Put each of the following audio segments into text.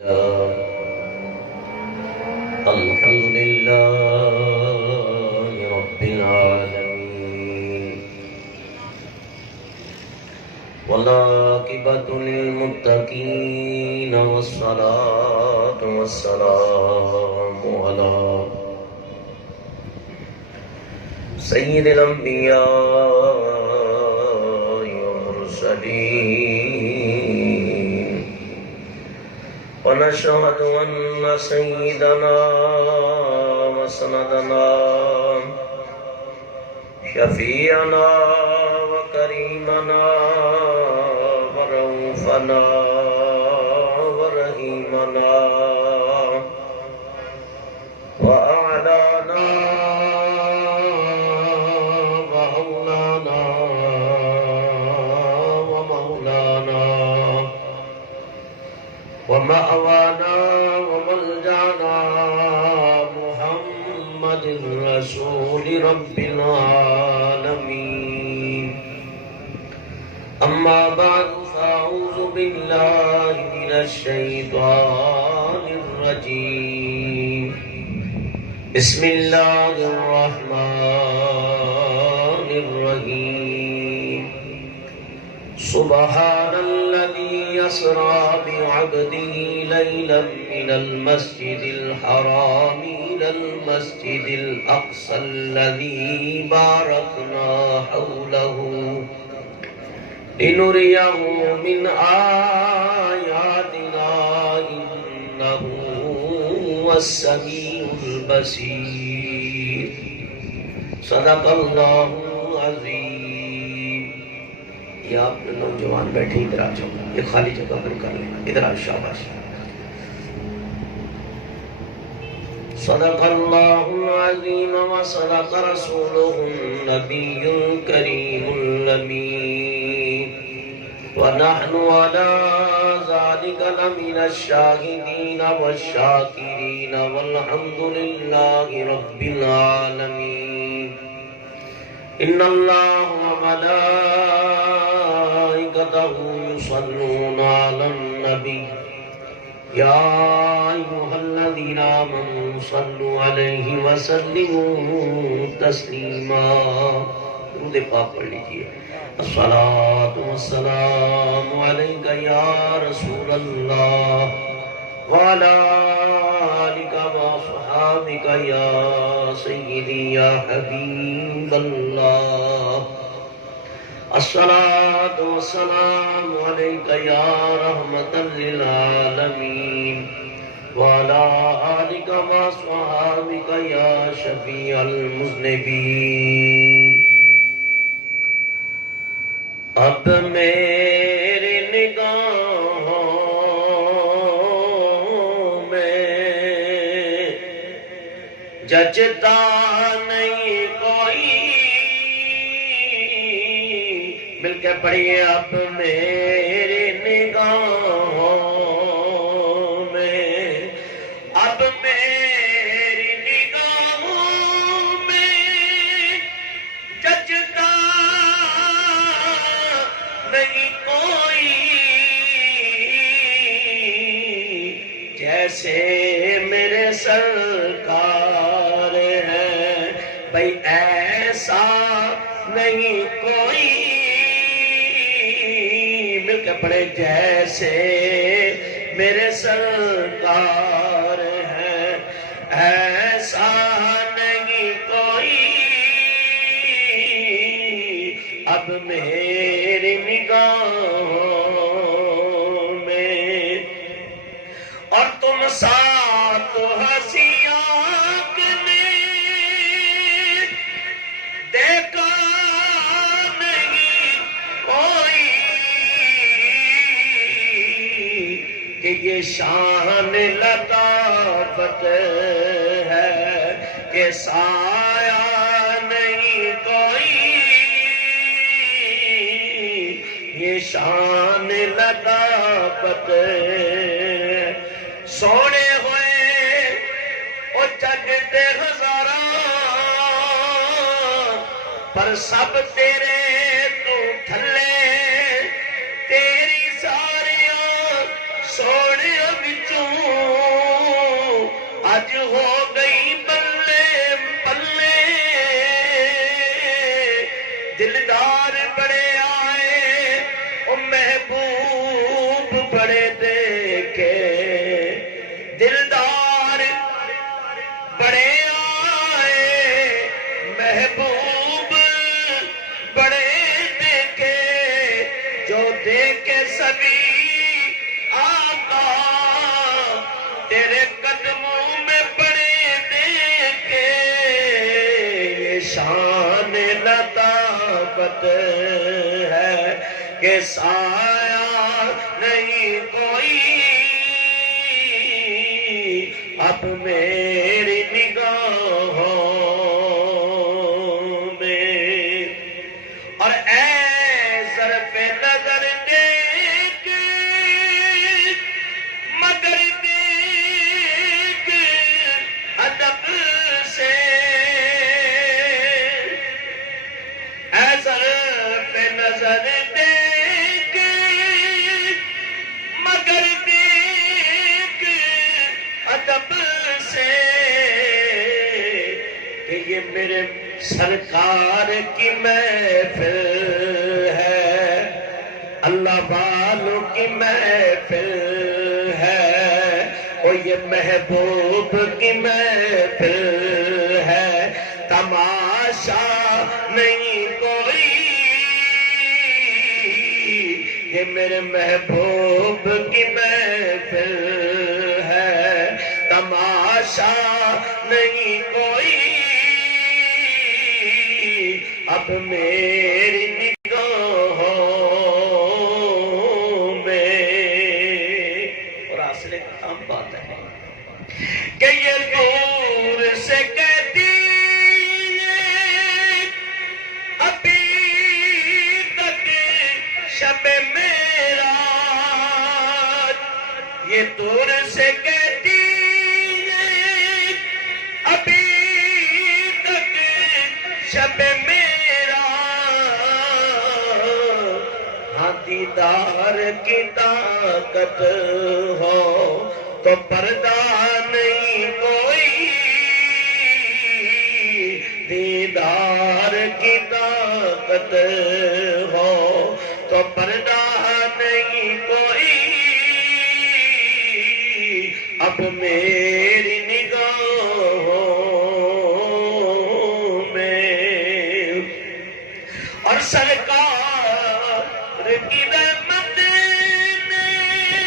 الحمد لله رب العالمين والعاقبة للمتقين والصلاة والسلام على سيد الأنبياء والمرسلين ونشهد أن سيدنا وسندنا شفيعنا وكريمنا ورؤوفنا ورحيمنا وأعلانا وأولانا ومولانا ومأوانا وملجأنا محمد رسول رب العالمين. أما بعد فأعوذ بالله من الشيطان الرجيم. بسم الله الرحمن الرحيم. سبحان الذي يسرى بعبده ليلا من المسجد الحرام إلى المسجد الأقصى الذي باركنا حوله لنريه من آياتنا إنه هو السميع البصير. صدق اللہ العظیم. یہ آپ نوجوان بیٹھے ادھر آ جاؤ، یہ خالی جگہ پر کر لیں، ادھر آ شاباش. صدق اللہ العظیم وصدق رسوله النبی الکریم الامین ونحن على ذلك لمن الشاهدين والشاكرين والحمد لله رب العالمين. إن الله وملائكته يصلون على النبي يا أيها الذين آمنوا صلوا عليه وسلموا تسليما. درود پاک پڑھ لیجئے. الصلاة والسلام عليك يا رسول الله وعلى آلك وصحابك يا سيدي يا حبيب الله. الصلاة والسلام عليك يا رحمة للعالمين وعلى آلك وصحابك يا شفيع المذنبين. اب میری نگاہوں میں جچتا نہیں کوئی. مل کے پڑھیے. اب میری نگاہوں میں، اب میری نگاہوں میں جچتا نہیں کوئی. جیسے میرے سرکار ہیں بھئی ایسا نہیں کوئی. مل کے پڑھے. جیسے میرے سرکار ہیں ایسا نہیں کوئی. اب میری نگاہوں میں اور تم ساتھ ہنسی آنکھ نے دیکھا نہیں کوئی. کہ یہ شان لطافت ہے کہ سایہ نہیں کوئی. یہ شان لطافت سونے ہوئے او جگتے ہزاراں پر سب تیرے تو تھلے تیری ساریاں سونے بچوں نبی آقا تیرے قدموں میں پڑے دیکھے یہ شان لطافت ہے کہ سایہ نہیں کوئی اب میری نگاہوں میں اور اے ظرف نظر دیکھ مگر دیکھ ادب سے اے ظرف نظر دیکھ مگر دیکھ ادب سے کہ یہ میرے سرکار کی محفل ہے اللہ والوں کی محفل ہے اور یہ محبوب کی محفل ہے تماشا نہیں کوئی یہ میرے محبوب کی محفل ہے تماشا نہیں کوئی اب میری نگاہوں میں اور حاصل ایک عام بات ہے کہ یہ دور سے کہتی ہے ابھی تک شب میرا یہ دور سے کہتی ہے ابھی تک شب میرا دیدار کی طاقت ہو تو پردہ نہیں کوئی دیدار کی طاقت ہو تو پردہ نہیں کوئی اب میری نگاہوں میں اور سرکار کی رحمت نے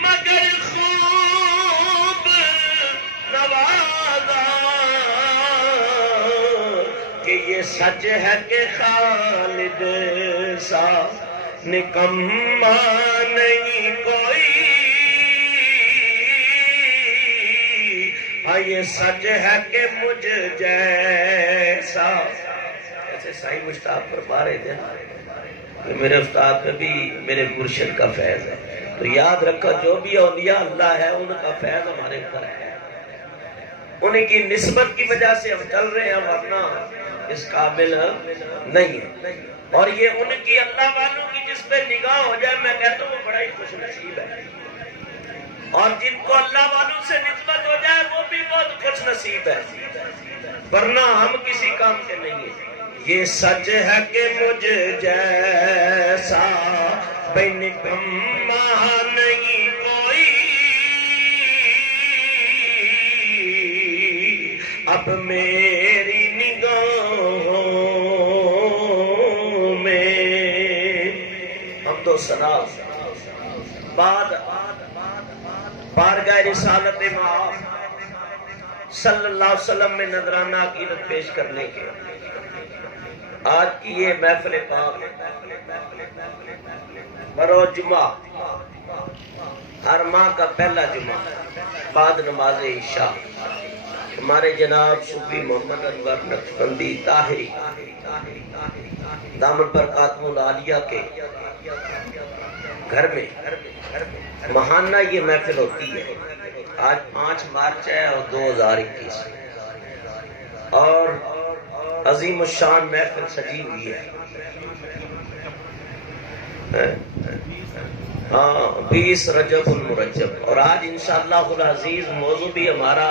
مگر خوب نوازا کہ یہ سچ ہے کہ خالد سا نکما نہیں کوئی ہاں یہ سچ ہے کہ مجھ جیسا ایسے سائی مشتاق پر بارے تھے کہ میرے استاد میں بھی میرے مرشد کا فیض ہے تو یاد رکھو جو بھی اولیاء اللہ ہے ان کا فیض ہمارے اوپر ہے انہیں کی نسبت کی وجہ سے ہم چل رہے ہیں ورنہ اس قابل نہیں ہے اور یہ ان کی اللہ والوں کی جس پہ نگاہ ہو جائے میں کہتا ہوں وہ بڑا ہی خوش نصیب ہے اور جن کو اللہ والوں سے نسبت ہو جائے وہ بھی بہت خوش نصیب ہے ورنہ ہم کسی کام کے نہیں ہیں یہ سچ ہے کہ مجھ جیسا بے نکما نہیں کوئی اب میری نگاہوں میں حمد و ثنا بعد بارگاہ رسالت مآب صلی اللہ علیہ وسلم میں نذرانہ عقیدت پیش کرنے کے آج کی یہ محفل پاک بروز جمعہ ہر ماہ کا پہلا جمعہ بعد نماز عشاء ہمارے جناب صوفی محمد انور نقشبندی طاہری دامن پر خاتم العالیہ کے گھر میں ماہانہ یہ محفل ہوتی ہے آج 5 مارچ ہے اور 2021 اور عظیم الشان محفل سجی ہوئی ہے ہاں 20 رجب المرجب اور آج انشاءاللہ العزیز موضوع بھی ہمارا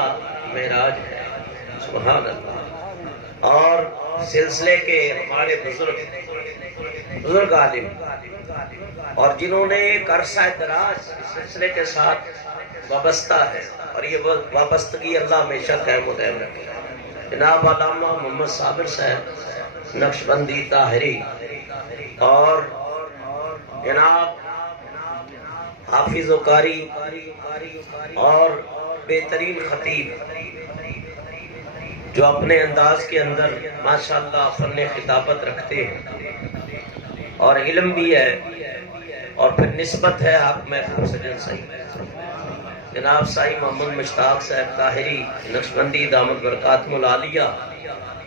معراج ہے سبحان اللہ اور سلسلے کے ہمارے بزرگ عالم اور جنہوں نے ایک عرصہ دراز اس سلسلے کے ساتھ وابستہ ہے اور یہ وابستگی اللہ ہمیشہ قائم و دائم رکھے جناب علامہ محمد صابر صاحب نقشبندی طاہری اور جناب حافظ و قاری اور بہترین خطیب جو اپنے انداز کے اندر ماشاءاللہ فن خطابت رکھتے ہیں اور علم بھی ہے اور پھر نسبت ہے آپ محفوظ سجن صحیح جناب سائی محمد مشتاق صاحب طاہری نقشبندی دامت برکاتہم العالیہ،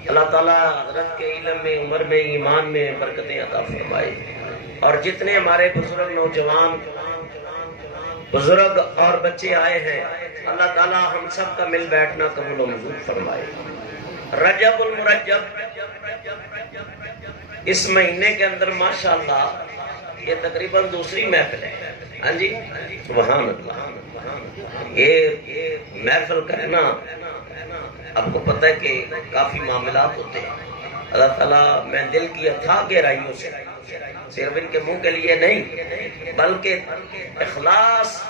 اللہ تعالیٰ حضرت کے علم میں، عمر میں، ایمان میں برکتیں عطا فرمائے، اور جتنے ہمارے بزرگ نوجوان بزرگ اور بچے آئے ہیں اللہ تعالیٰ ہم سب کا مل بیٹھنا قبول و منظور فرمائے۔ رجب المرجب اس مہینے کے اندر ماشاءاللہ یہ تقریباً دوسری محفل ہے، ہاں جی سبحان اللہ۔ یہ محفل کرنا آپ کو پتہ ہے کہ کافی معاملات ہوتے ہیں، اللہ تعالیٰ میں دل کی اتھاہ گہرائیوں سے صرف ان کے منہ کے لیے نہیں بلکہ اخلاص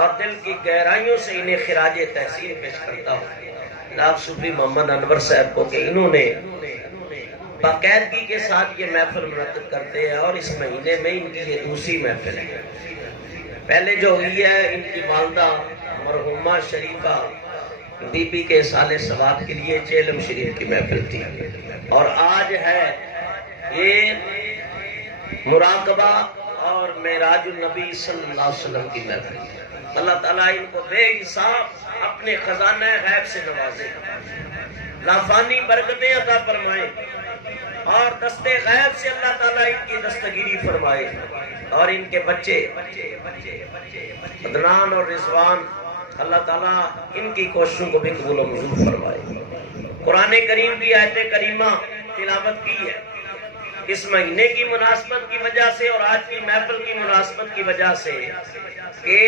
اور دل کی گہرائیوں سے انہیں خراج تحسین پیش کرتا ہوں جناب صوفی محمد انور صاحب کو کہ انہوں نے باقاعدگی کے ساتھ یہ محفل منعقد کرتے ہیں، اور اس مہینے میں ان کی یہ دوسری محفل ہے۔ پہلے جو ہوئی ہے ان کی والدہ مرحومہ شریفہ بی بی کے سال ثواب کے لیے چیلم شریف کی محفل تھی، اور آج ہے یہ مراقبہ اور معراج النبی صلی اللہ علیہ وسلم کی محفل۔ اللہ تعالیٰ ان کو بے حساب اپنے خزانہ غیب سے نوازے، لافانی برکتیں عطا فرمائے، اور دستے غیب سے اللہ تعالیٰ ان کی دستگیری فرمائے، اور ان کے بچے عدنان اور رضوان اللہ تعالیٰ ان کی کوششوں کو بھی قبول و منظور فرمائے۔ قرآن کریم کی آیت کریمہ تلاوت کی ہے اس مہینے کی مناسبت کی وجہ سے اور آج کی محفل کی مناسبت کی وجہ سے کہ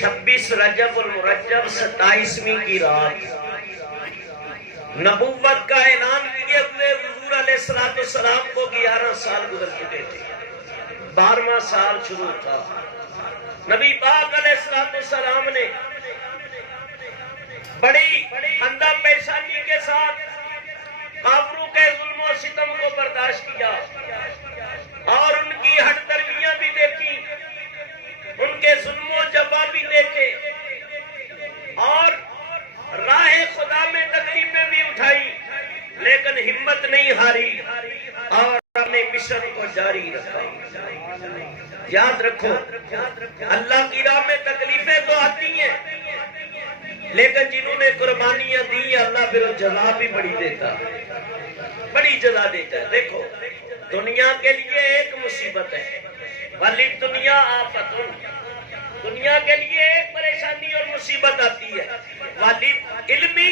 26 رجب المرجب 27ویں کی رات نبوت کا اعلان کیے ہوئے حضور علیہ السلام کو 11 سال گزر چکے تھے، 12واں سال شروع تھا۔ نبی پاک علیہ السلام نے بڑی اندھا پیشانی کے ساتھ کافروں کے ظلم و ستم کو برداشت کیا، اور ان کی ہٹ درمیاں بھی دیکھی، ان کے ظلم و جفا بھی دیکھے، اور راہ خدا میں تکلیفیں بھی اٹھائی، لیکن ہمت نہیں ہاری اور اپنے مشن کو جاری رکھا۔ یاد رکھو اللہ کی راہ میں تکلیفیں تو آتی ہیں، لیکن جنہوں نے قربانیاں دی اللہ پھر جزا بھی بڑی دیتا ہے، بڑی جزا دیتا ہے۔ دیکھو دنیا کے لیے ایک مصیبت ہے، والد دنیا آفت، دنیا کے لیے ایک پریشانی اور مصیبت آتی ہے، والد علمی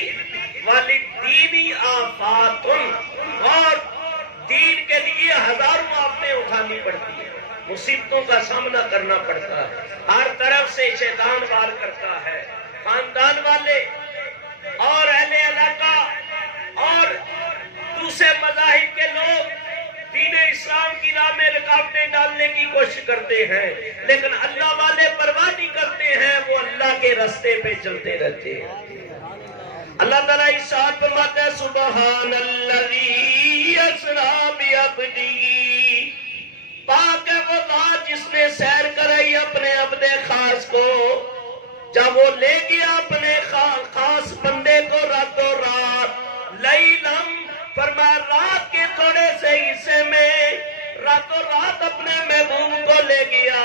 والد دینی آفات، اور دین کے لیے ہزاروں آفتیں اٹھانی پڑتی ہیں، مصیبتوں کا سامنا کرنا پڑتا ہے، ہر طرف سے شیطان وار کرتا ہے، خاندان والے اور اہل علاقہ اور دوسرے مذاہب کے لوگ دین اسلام کی راہ میں رکاوٹیں ڈالنے کی کوشش کرتے ہیں، لیکن اللہ والے پرواہ نہیں کرتے ہیں، وہ اللہ کے راستے پہ چلتے رہتے ہیں۔ اللہ تعالیٰ ارشاد فرماتا ہے سبحان الذی اسری بعبدہ، پاک ہے وہ ذات جس نے سیر کرائی اپنے عبد خاص کو، جب وہ لے گیا اپنے خاص بندے کو راتوں رات، لیلم فرمایا رات کے تھوڑے سے حصے میں راتوں رات اپنے محبوب کو لے گیا،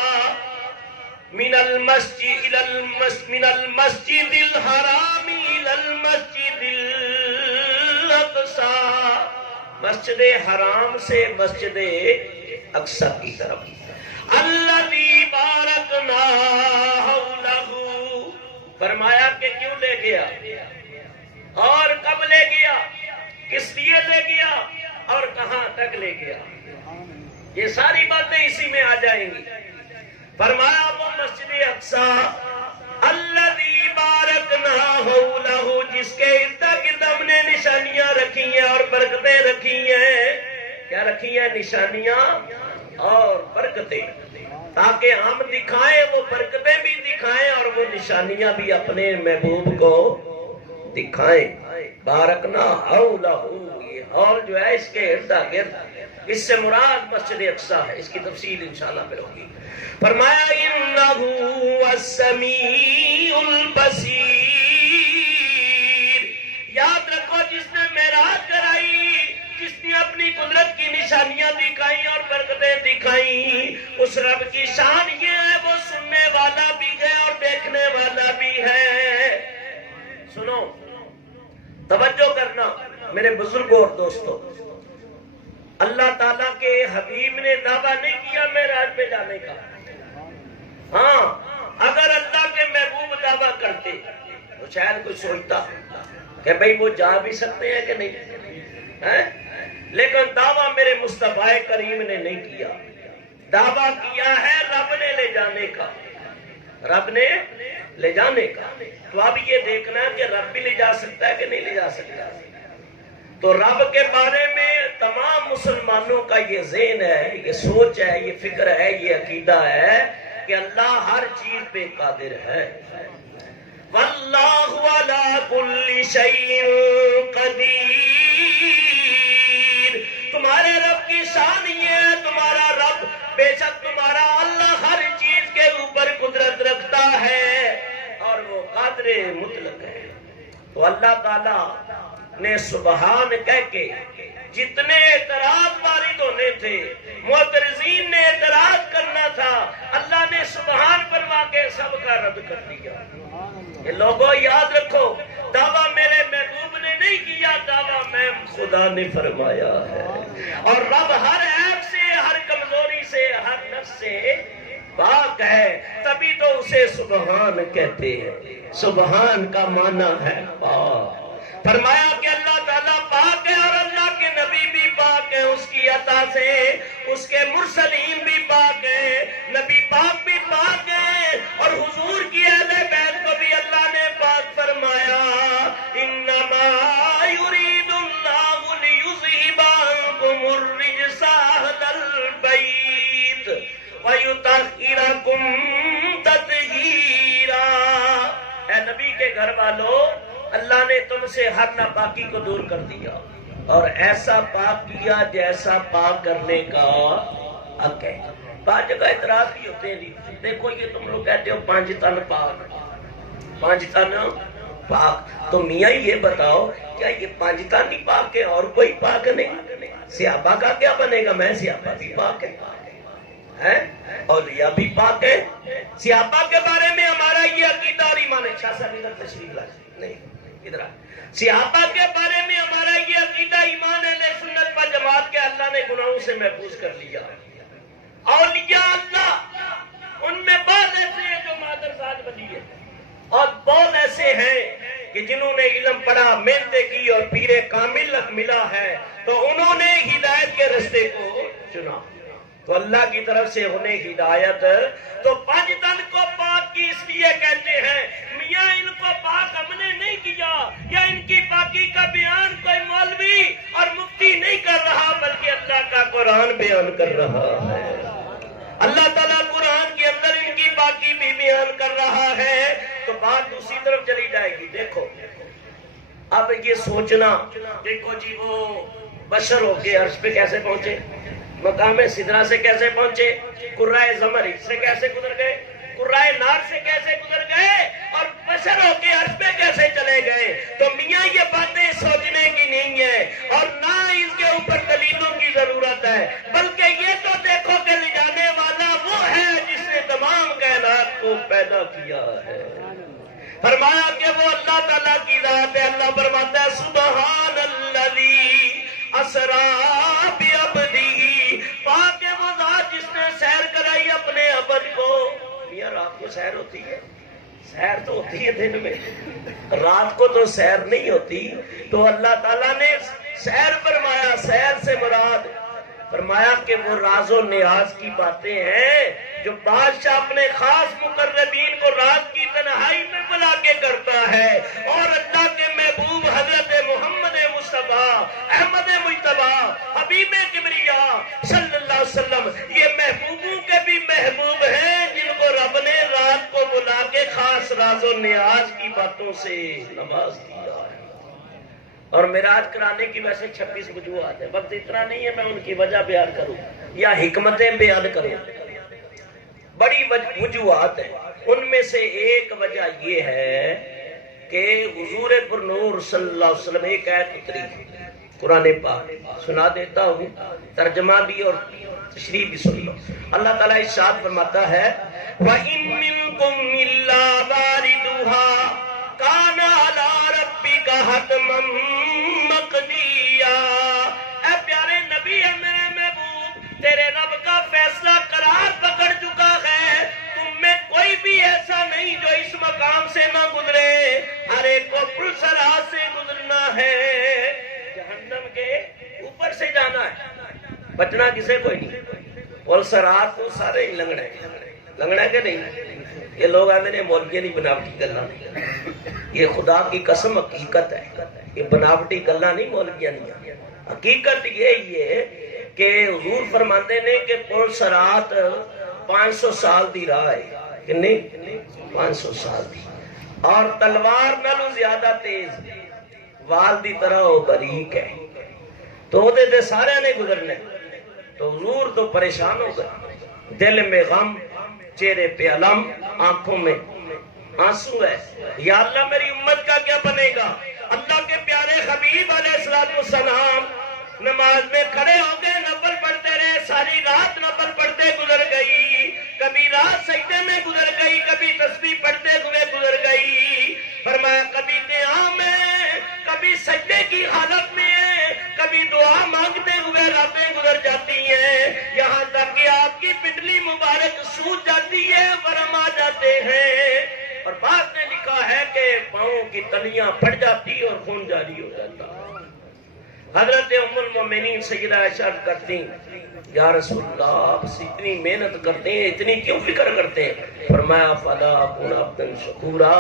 من المسجد الحرام الى المسجد الاقصی، مسجد حرام سے مسجد اقصی کی طرف، الذی بارکنا حولہ، فرمایا کہ کیوں لے گیا اور کب لے گیا، کس لیے لے گیا اور کہاں تک لے گیا، یہ ساری باتیں اسی میں آ جائیں گی۔ فرمایا وہ مسجد اقصی الذی بارکنا حولہ، جس کے ارد گرد ہم نے نشانیاں رکھی ہیں اور برکتیں رکھی ہیں، کیا رکھی ہیں؟ نشانیاں اور برکتیں، تاکہ ہم دکھائیں، وہ برکتیں بھی دکھائیں اور وہ نشانیاں بھی اپنے محبوب کو دکھائیں۔ بارکنا حولہ، یہ حول جو ہے اس کے ارد گرد، اس سے مراد مسجد اقصی ہے، اس کی تفصیل انشاءاللہ پھر ہوگی۔ فرمایا انہو السمیع البصیر. یاد رکھو جس نے معراج کرائی، جس نے اپنی قدرت کی نشانیاں دکھائیں اور برکتیں دکھائیں، اس رب کی شان یہ ہے وہ سننے والا بھی ہے اور دیکھنے والا بھی ہے. سنو، توجہ کرنا میرے بزرگوں اور دوستوں. اللہ تعالیٰ کے حبیب نے دعویٰ نہیں کیا معراج پہ جانے کا. ہاں، اگر اللہ کے محبوب دعویٰ کرتے تو شاید کوئی سوچتا کہ بھئی وہ جا بھی سکتے ہیں کہ نہیں، لیکن دعویٰ میرے مصطفیٰ کریم نے نہیں کیا. دعویٰ کیا ہے رب نے لے جانے کا، رب نے لے جانے کا. تو اب یہ دیکھنا کہ رب بھی لے جا سکتا ہے کہ نہیں لے جا سکتا. تو رب کے بارے میں تمام مسلمانوں کا یہ ذہن ہے، یہ سوچ ہے، یہ فکر ہے، یہ عقیدہ ہے کہ اللہ ہر چیز پہ قادر ہے. واللہ علی کل شیء قدیر. تمہارے رب کی شان یہ ہے، تمہارا رب بے شک تمہارا اللہ ہر چیز کے اوپر قدرت رکھتا ہے اور وہ قادر مطلق ہے. تو اللہ تعالیٰ نے سبحان کہہ کے جتنے اعتراض وارد ہونے تھے، معترضین نے اعتراض کرنا تھا، اللہ نے سبحان فرما کے سب کا رد کر دیا. یہ لوگوں یاد رکھو، دعویٰ میرے محبوب نے نہیں کیا، دعویٰ میں خدا نے فرمایا ہے. اور رب ہر عیب سے، ہر کمزوری سے، ہر نقص سے پاک ہے، تبھی تو اسے سبحان کہتے ہیں. سبحان کا معنی ہے پاک. فرمایا کہ اللہ تعالیٰ پاک ہے اور اللہ کے نبی بھی پاک ہے اس کی عطا سے، اس کے مرسلین بھی پاک ہیں، نبی پاک بھی پاک ہیں، اور حضور کی اہل بیت کو بھی اللہ نے پاک فرمایا. انما یرید اللہ لیذہب عنکم الرجس اہل البیت ویطہرکم تطہیرا. اے نبی کے گھر والوں، اللہ نے تم سے ہر ناپاکی کو دور کر دیا اور ایسا پاک کیا جیسا پاک کرنے کا حق ہے. بعض جگہ اعتراض بھی ہوتے ہیں، دیکھو یہ تم لوگ کہتے ہو 5 تن پاک، 5 تن پاک. تو میاں یہ بتاؤ کیا یہ 5 تن ہی پاک ہے اور کوئی پاک نہیں؟ صحابہ کا کیا بنے گا؟ میں صحابہ بھی پاک ہے، اولیاء بھی پاک ہے. صحابہ کے بارے میں ہمارا یہ عقیدہ اور ایمان ہے. شاہ صاحب ادھر تشریف لائے نہیں ادھر. صحابہ کے بارے میں ہمارا یہ عقیدہ ایمان ہے سنت و جماعت کے اللہ نے گناہوں سے محفوظ کر لیا. اولیاء اللہ ان میں بعض ایسے ہیں جو مادر ساز بنی ہے اور بہت ایسے ہیں کہ جنہوں نے علم پڑھا، محنتیں کی اور پیر کامل ملا ہے تو انہوں نے ہدایت کے رستے کو چنا. تو اللہ کی طرف سے انہیں ہدایت. تو 5 تن کو پاک کی اس لیے کہتے ہیں میاں ان کو پاک ہم نے نہیں کیا، یا ان کی پاکی کا بیان کوئی مولوی اور مفتی نہیں کر رہا بلکہ اللہ کا قرآن بیان کر رہا ہے. اللہ تعالیٰ قرآن کے اندر ان کی پاکی بھی بیان کر رہا ہے. تو بات دوسری طرف چلی جائے گی. دیکھو اب یہ سوچنا، دیکھو جی وہ بشر ہو کے عرش پہ کیسے پہنچے، مقام سدرہ سے کیسے پہنچے، قرائے زمر سے کیسے گزر گئے، قرائے نار سے کیسے گزر گئے، اور بشر ہو کے عرش پہ کیسے چلے گئے. تو میاں یہ باتیں سوچنے کی نہیں ہے اور نہ اس کے اوپر دلیلوں کی ضرورت ہے، بلکہ یہ تو دیکھو کہ لے جانے والا وہ ہے جس نے تمام کائنات کو پیدا کیا ہے. فرمایا کہ وہ اللہ تعالیٰ کی ذات ہے. اللہ فرماتا ہے سبحان الذی اسرا بعبدہ، پاک ہے وہ ذات جس نے سیر کرائی اپنے عبد کو. میاں رات کو سیر ہوتی ہے؟ سیر تو ہوتی ہے دن میں، رات کو تو سیر نہیں ہوتی. تو اللہ تعالیٰ نے سیر فرمایا. سیر سے مراد فرمایا کہ وہ راز و نیاز کی باتیں ہیں جو بادشاہ اپنے خاص مقربین کو رات کی تنہائی میں بلا کے کرتا ہے. اور اللہ کے محبوب حضرت محمد مصطفیٰ احمد مجتبیٰ حبیب کبریا صلی اللہ علیہ وسلم یہ محبوبوں کے بھی محبوب ہیں جن کو رب نے رات کو بلا کے خاص راز و نیاز کی باتوں سے نواز دیا ہے. اور معراج کرانے کی ویسے 26 وجوہات ہیں، وقت اتنا نہیں ہے میں ان کی وجہ بیان کروں یا حکمتیں بیان کروں. بڑی وجوہات ہیں، ان میں سے ایک وجہ یہ ہے کہ حضور پر نور صلی اللہ علیہ وسلم ایک آیت اتری قرآن پاک، سنا دیتا ہوں، ترجمہ بھی اور تشریح بھی سن لو۔ اللہ تعالیٰ ارشاد فرماتا ہے وَإِن مِّنكُمْ إِلَّا وَارِدُهَا كَانَ عَلَىٰ رَبِّكَ حَتْمًا مَّقْضِيًّا۔ اے پیارے نبی، ہے میرے محبوب، تیرے رب کا فیصلہ قرار پکڑ چکا ہے، تم میں کوئی بھی ایسا نہیں جو اس مقام سے نہ گزرے، ہر ایک کو پرسرات سے گزرنا ہے، جہنم کے اوپر سے جانا ہے، بچنا کسے کوئی نہیں۔ پرسرات تو سارے ہی لنگڑے لنگڑا کہ نہیں؟ یہ لوگ آتے ہیں مولوی نہیں، بناوٹی گلا نہیں، یہ خدا کی قسم حقیقت ہے، یہ بناوٹی گلا نہیں، مولوی نہیں، حقیقت یہی ہے کہ حضور فرماتے نے کہ پل سرات 500 سال دی راہ ہے، کہ نہیں 500 سال دی، اور تلوار نالوں زیادہ تیز، وال دی طرح وہ باریک ہے، تو دے سارے نے گزرنے، تو حضور تو پریشان ہو گئے، دل میں غم، چہرے پہ علم، آنکھوں میں آنسو ہے، یا اللہ میری امت کا کیا بنے گا؟ اللہ کے پیارے حبیب علیہ السلام نماز میں کھڑے ہو گئے، نفل پڑھتے رہے، ساری رات نفل پڑھتے گزر گئی، کبھی رات سجدے میں گزر گئی، کبھی تسبیح پڑھتے ہوئے گزر گئی، فرمایا کبھی قیام میں، کبھی سجدے کی حالت میں، کبھی دعا مانگتے ہوئے راتیں گزر جاتی ہیں، یہاں تک کہ آپ کی پنڈلی مبارک سوج جاتی ہے، ورم آ جاتے ہیں، اور بعد نے لکھا ہے کہ پاؤں کی تلیاں پھٹ جاتی اور خون جاری ہو جاتا۔ حضرت ام المومنین سیدہ عائشہ کرتی یا رسول اللہ، آپ سے اتنی محنت کرتے ہیں، اتنی کیوں فکر کرتے ہیں؟ فرمایا فلا اکون عبدا شکورا،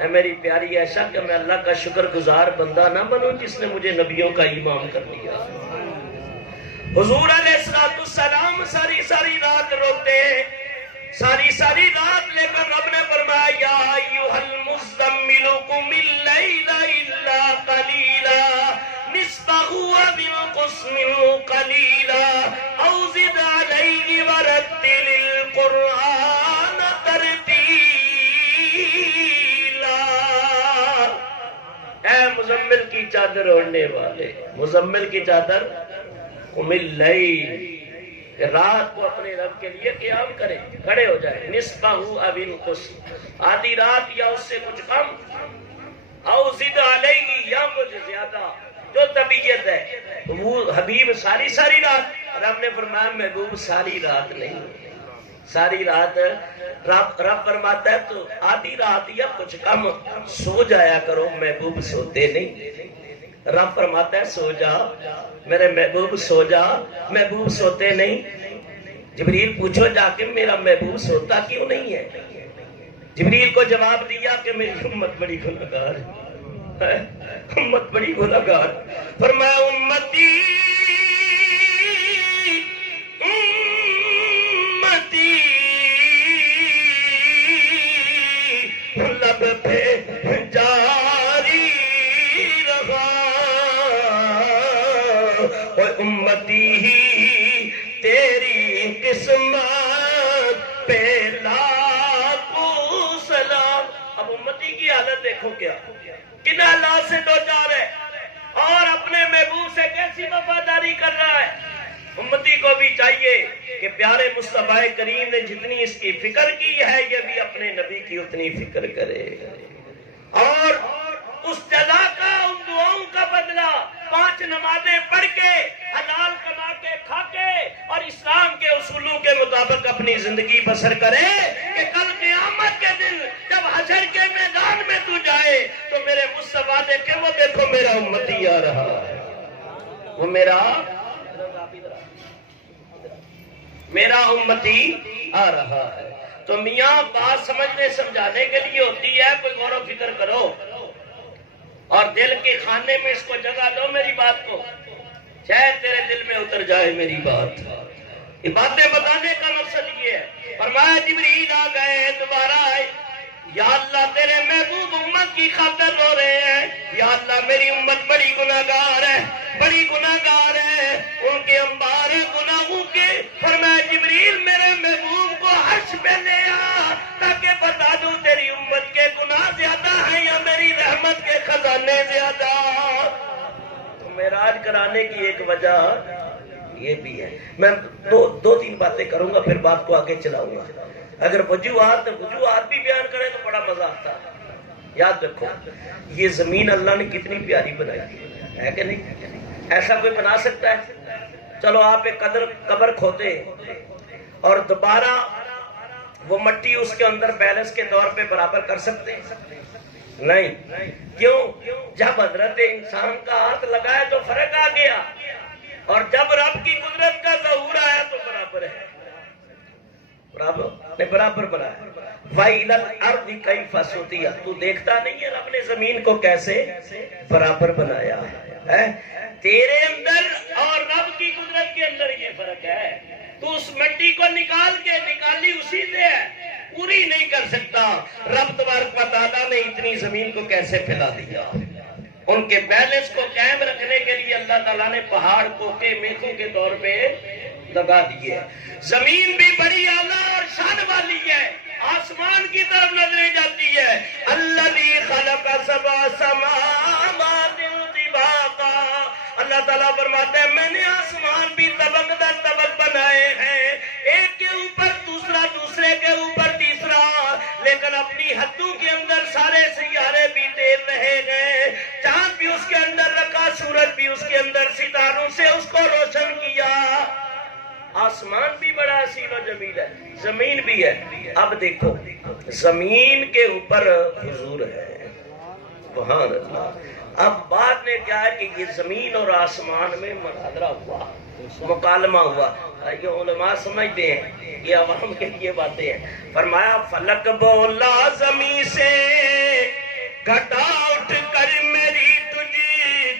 اے میری پیاری عائشہ کہ میں اللہ کا شکر گزار بندہ نہ بنوں جس نے مجھے نبیوں کا امام کر دیا۔ حضور علیہ السلام ساری رات روتے، ساری رات، لیکن رب نے فرمایا یا ایھا المزمل قم اللیل الا قلیلا نصفہ وانقص منہ قلیلا او زد علیہ ورتل القرآن ترتیلا۔ اے مزمل کی چادر اوڑھنے والے، مزمل کی چادر قم اللیل، رات کو اپنے رب کے لیے قیام کرے، کھڑے ہو جائے، نصفہ او انقص، آدھی رات یا اس سے کچھ کم، او زد علیہ یا کچھ زیادہ، جو طبیعت ہے۔ وہ حبیب ساری رات، رب نے فرمایا محبوب ساری رات نہیں، ساری رات رب فرماتا ہے تو آدھی رات یا کچھ کم سو جایا کرو، محبوب سوتے نہیں، رب فرماتا ہے سو جا میرے محبوب، سو جا، محبوب سوتے نہیں۔ جبریل پوچھو جا کے میرا محبوب سوتا کیوں نہیں ہے؟ جبریل کو جواب دیا کہ میری امت بڑی گنہگار ہے، امت بڑی گنہگار، فرمایا امتی لب پہ جاری رہا، امتی ہی تیری قسمت پہ لاکھوں سلام۔ اب امتی کی حالت دیکھو کیا، کن حالات سے دو چار ہے، اور اپنے محبوب سے کیسی وفاداری کر رہا ہے۔ امتی کو بھی چاہیے کہ پیارے مصطفیٰ کریم نے جتنی اس کی فکر کی ہے، یہ بھی اپنے نبی کی اتنی فکر کرے، اور اس جزا کا، ان دعاؤں کا بدلہ 5 نمازیں پڑھ کے، حلال کما کے کھا کے، اور اسلام کے اصولوں کے مطابق اپنی زندگی بسر کرے، کہ کل قیامت کے دن جب حشر کے میدان میں تو جائے تو میرے مصطفیٰ دیکھے، وہ دیکھو میرا امتی آ رہا ہے، وہ میرا امتی آ رہا ہے۔ تو میاں بات سمجھنے سمجھانے کے لیے ہوتی ہے، کوئی غور و فکر کرو اور دل کے خانے میں اس کو جگہ دو میری بات کو، شاید تیرے دل میں اتر جائے میری بات۔ یہ باتیں بتانے کا مقصد یہ ہے۔ فرمایا جبریل آ گئے، دوبارہ آئے، یا اللہ تیرے محبوب امت کی خاطر رو رہے ہیں، یا اللہ میری امت بڑی گناہگار ہے، بڑی گناہگار ہے، ان کے انبار گناہوں کے۔ فرمایا جبریل میرے محبوب کو ہر عرش پہ لے آ تاکہ بتا دوں تیری امت کے گناہ زیادہ ہیں یا میری رحمت کے خزانے زیادہ. تو معراج کرانے کی ایک وجہ یہ بھی ہے. میں دو تین باتیں کروں گا پھر بات کو آگے چلاؤں گا. اگر وجوہات بھی بیان کرے تو بڑا مزہ آتا ہے. یاد رکھو یہ زمین اللہ نے کتنی پیاری بنائی ہے کہ نہیں؟ ایسا کوئی بنا سکتا ہے؟ چلو آپ ایک قبر کھوتے اور دوبارہ وہ مٹی اس کے اندر بیلنس کے طور پہ برابر کر سکتے ہیں؟ نہیں. کیوں؟ جب حضرت انسان کا ہاتھ لگایا تو فرق آ گیا اور جب رب کی قدرت کا ظہور آیا تو برابر ہے. برابر بنایا. وَإِلَى الْأَرْضِ كَيْفَ سُطِحَتْ. تو دیکھتا نہیں ہے رب نے زمین کو کیسے برابر بنایا ہے؟ تیرے اندر اور رب کی قدرت کے اندر یہ فرق ہے. تو اس مٹی کو نکالی اسی سے ہے، پوری نہیں کر سکتا. رب تبارک و تعالیٰ نے اتنی زمین کو کیسے پھیلا دیا. ان کے بیلنس کو قائم رکھنے کے لیے اللہ تعالیٰ نے پہاڑ کو میخوں کے طور پہ لگا دیے. زمین بھی بڑی اعلیٰ اور شان والی ہے. آسمان کی طرف نظریں جاتی ہے. الذی خلق سبع سماوات طباقا. اللہ تعالیٰ فرماتا ہے میں نے آسمان بھی طبق در طبق بنائے ہیں، ایک کے اوپر دوسرا، دوسرے کے اوپر تیسرا، لیکن اپنی حدوں کے اندر سارے سیارے بھی تیز رہے گئے. چاند بھی اس کے اندر رکھا، سورج بھی اس کے اندر، ستاروں سے اس کو روشن کیا. آسمان بھی بڑا حسین و جمیل ہے، زمین بھی ہے. اب دیکھو زمین کے اوپر حضور ہے. سبحان اللہ. اب بات نے کیا ہے کہ یہ زمین اور آسمان میں مناظرہ ہوا، مکالمہ ہوا. یہ علماء سمجھتے ہیں، یہ عوام کے لیے باتیں ہیں. فرمایا فلک بولا زمین سے گھٹا اٹھ کر میری تجھ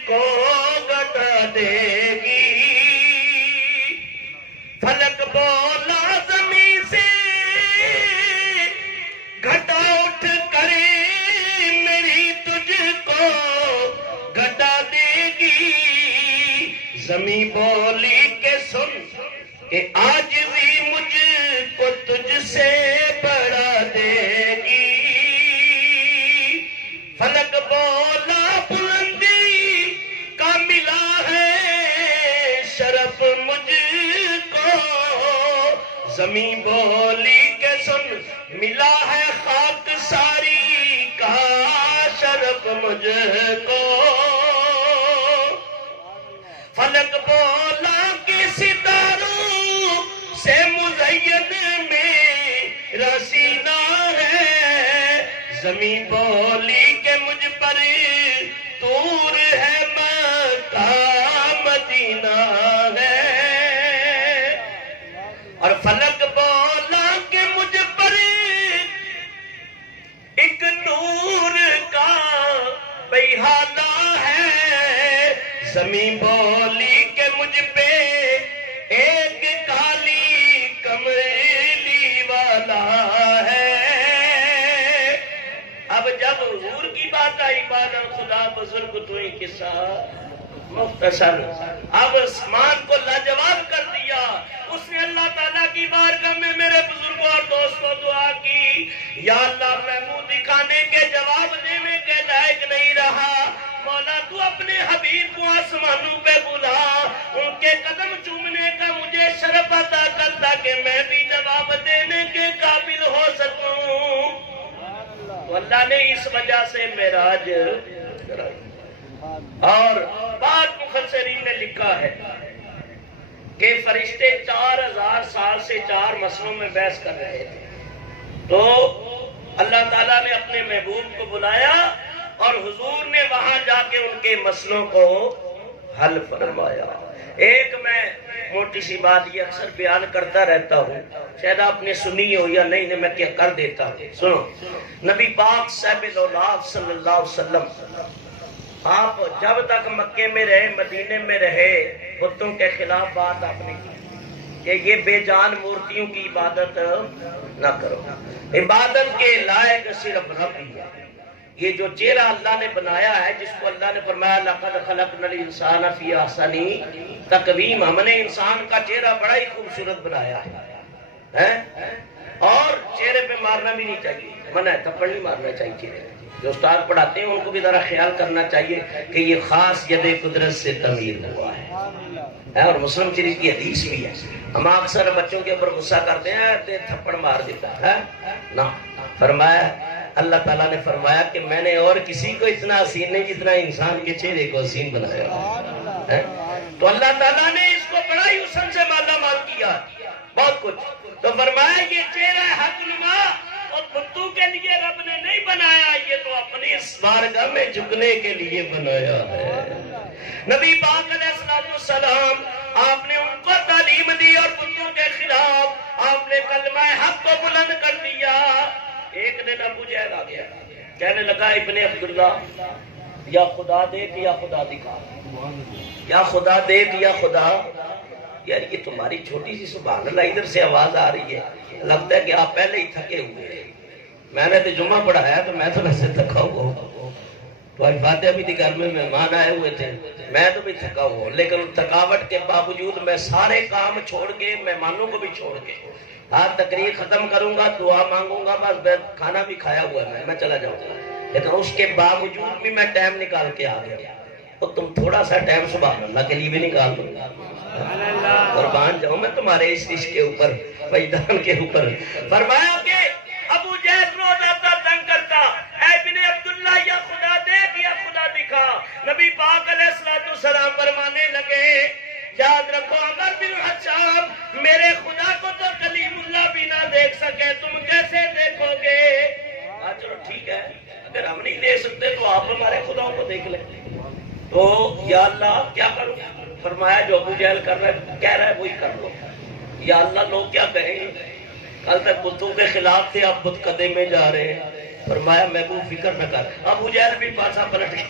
کو گھٹا دے گی. فلک بولا زمین سے گھٹا اٹھ کر میری تجھ کو گھٹا دے گی. زمین بولی کہ سن کہ عاجزی مجھ کو تجھ سے بڑھا دے گی. فلک بولا بلندی کا ملا ہے شرف مجھ کو. زمین بولی کہ سن ملا ہے خاک ساری کا شرف مجھ کو. فلک بولا کہ ستاروں سے مزین میرا سینہ ہے. زمین بولی کہ مجھ پر دور ہے مکہ مدینہ ہے. اور فلک بولا کہ مجھ پر ایک نور کا بہانہ ہے. زمین بولی کہ مجھ پہ ایک کالی کملی والا ہے. اب جب حضور کی بات آئی بادل خدا بزرگ تو ہی قصہ مختصر. اب آسمان کو لاجواب کر دیا. اس نے اللہ تعالیٰ کی بارگاہ میں میرے بزرگوں اور دوستوں دعا کی، یا اللہ میں منہ دکھانے کے جواب دینے کے لائق نہیں رہا. مولا تو اپنے حبیب کو آسمانوں پہ بلا، ان کے قدم چومنے کا مجھے شرف عطا کر تاکہ میں بھی جواب دینے کے قابل ہو سکوں. تو اللہ نے اس وجہ سے معراج کرائی. اور بعد مفسرین نے لکھا ہے کہ فرشتے 4000 سال سے 4 مسئلوں میں بحث کر رہے تھے. تو اللہ تعالیٰ نے اپنے محبوب کو بلایا اور حضور نے وہاں جا کے ان کے مسئلوں کو حل فرمایا. ایک میں موٹی سی بات یہ اکثر بیان کرتا رہتا ہوں، شاید آپ نے سنی ہو یا نہیں، میں کیا کر دیتا ہوں. سنو، نبی پاک صاحب الاولاد صلی اللہ علیہ وسلم آپ جب تک مکے میں رہے، مدینے میں رہے، بتوں کے خلاف بات آپ نے کی کہ یہ بے جان مورتیوں کی عبادت نہ کرو. عبادت کے لائق صرف رب ہی ہے. یہ جو چہرہ اللہ نے بنایا ہے، جس کو اللہ نے فرمایا لَقَدْ خَلَقْنَا الْإِنسَانَ فِي أَحْسَنِ تَقْوِيمٍ، ہم نے انسان کا چہرہ بڑا ہی خوبصورت بنایا ہے. اور چہرے پہ مارنا بھی نہیں چاہیے، منع ہے، تھپڑ نہیں مارنا چاہیے چہرے پہ۔ جو استاد پڑھاتے ہیں ان کو بھی ذرا خیال کرنا چاہیے کہ یہ خاص ید قدرت سے تعمیر ہوا ہے، اور مسلم شریف کی حدیث بھی ہے۔ ہم اکثر بچوں کے اوپر غصہ کرتے ہیں تے تھپڑ مار دیتا ہے نا، فرمایا اللہ تعالیٰ نے فرمایا کہ میں نے اور کسی کو اتنا حسین نہیں جتنا انسان کے چہرے کو حسین بنایا ہے۔ تو اللہ تعالیٰ نے اس کو بڑا ہی حسن سے مالا مال کیا، بہت کچھ۔ تو فرمایا یہ چہرہ حق نما اور بتوں کے لیے رب نے نہیں بنایا، یہ تو اپنی اس بارگاہ میں جھکنے کے لیے بنایا ہے۔ نبی پاک علیہ السلام آپ نے ان کو تعلیم دی اور بتوں کے خلاف آپ نے کلمہ حق کو بلند کر دیا۔ ایک دن ابو جہل آ گیا، کہنے لگا ابن عبداللہ یا خدا دیکھ یا خدا دکھا، یا خدا دیکھ یا خدا۔ یار یہ تمہاری چھوٹی سی سبحان اللہ ادھر سے آواز آ رہی ہے، لگتا ہے کہ آپ پہلے ہی تھکے ہوئے ہیں۔ میں نے تو جمعہ پڑھایا تو میں تو ویسے تھکا ہوا ہوں، تو فاتحہ بھی تھی، گھر میں مہمان آئے ہوئے تھے، میں تو بھی تھکا ہوا ہوں، لیکن تھکاوٹ کے باوجود میں سارے کام چھوڑ کے، مہمانوں کو بھی چھوڑ کے آج تقریر ختم کروں گا، دعا مانگوں گا، بس کھانا بھی کھایا ہوا ہے، میں چلا جاؤں گا، لیکن اس کے باوجود بھی میں ٹائم نکال کے آ گیا۔ تو تم تھوڑا سا ٹائم سبحان اللہ کے لیے بھی نکال دو، قربان جاؤں میں تمہارے اس عشق کے اوپر، وجدان کے اوپر۔ فرمایا کہ ابو جہل روز آتا تنگ کرتا، اے ابن عبداللہ یا خدا دیکھ یا خدا دکھا۔ نبی پاک علیہ السلام فرمانے لگے یاد رکھو اگر بن حشام میرے خدا کو تو کلیم اللہ بھی نہ دیکھ سکے، تم کیسے دیکھو گے؟ چلو ٹھیک ہے، اگر ہم نہیں دیکھ سکتے تو آپ ہمارے خداؤں کو دیکھ لیں۔ تو یا اللہ کیا کروں؟ فرمایا جو ابو جہل کہہ رہا ہے وہی کر لو۔ یا اللہ لوگ کیا کہیں گے؟ کل تک بتوں کے خلاف تھے، اب بت قدے میں جا رہے ہیں۔ فرمایا محبوب فکر نہ کر۔ ابو جہل بھی پاسا پلٹ گیا،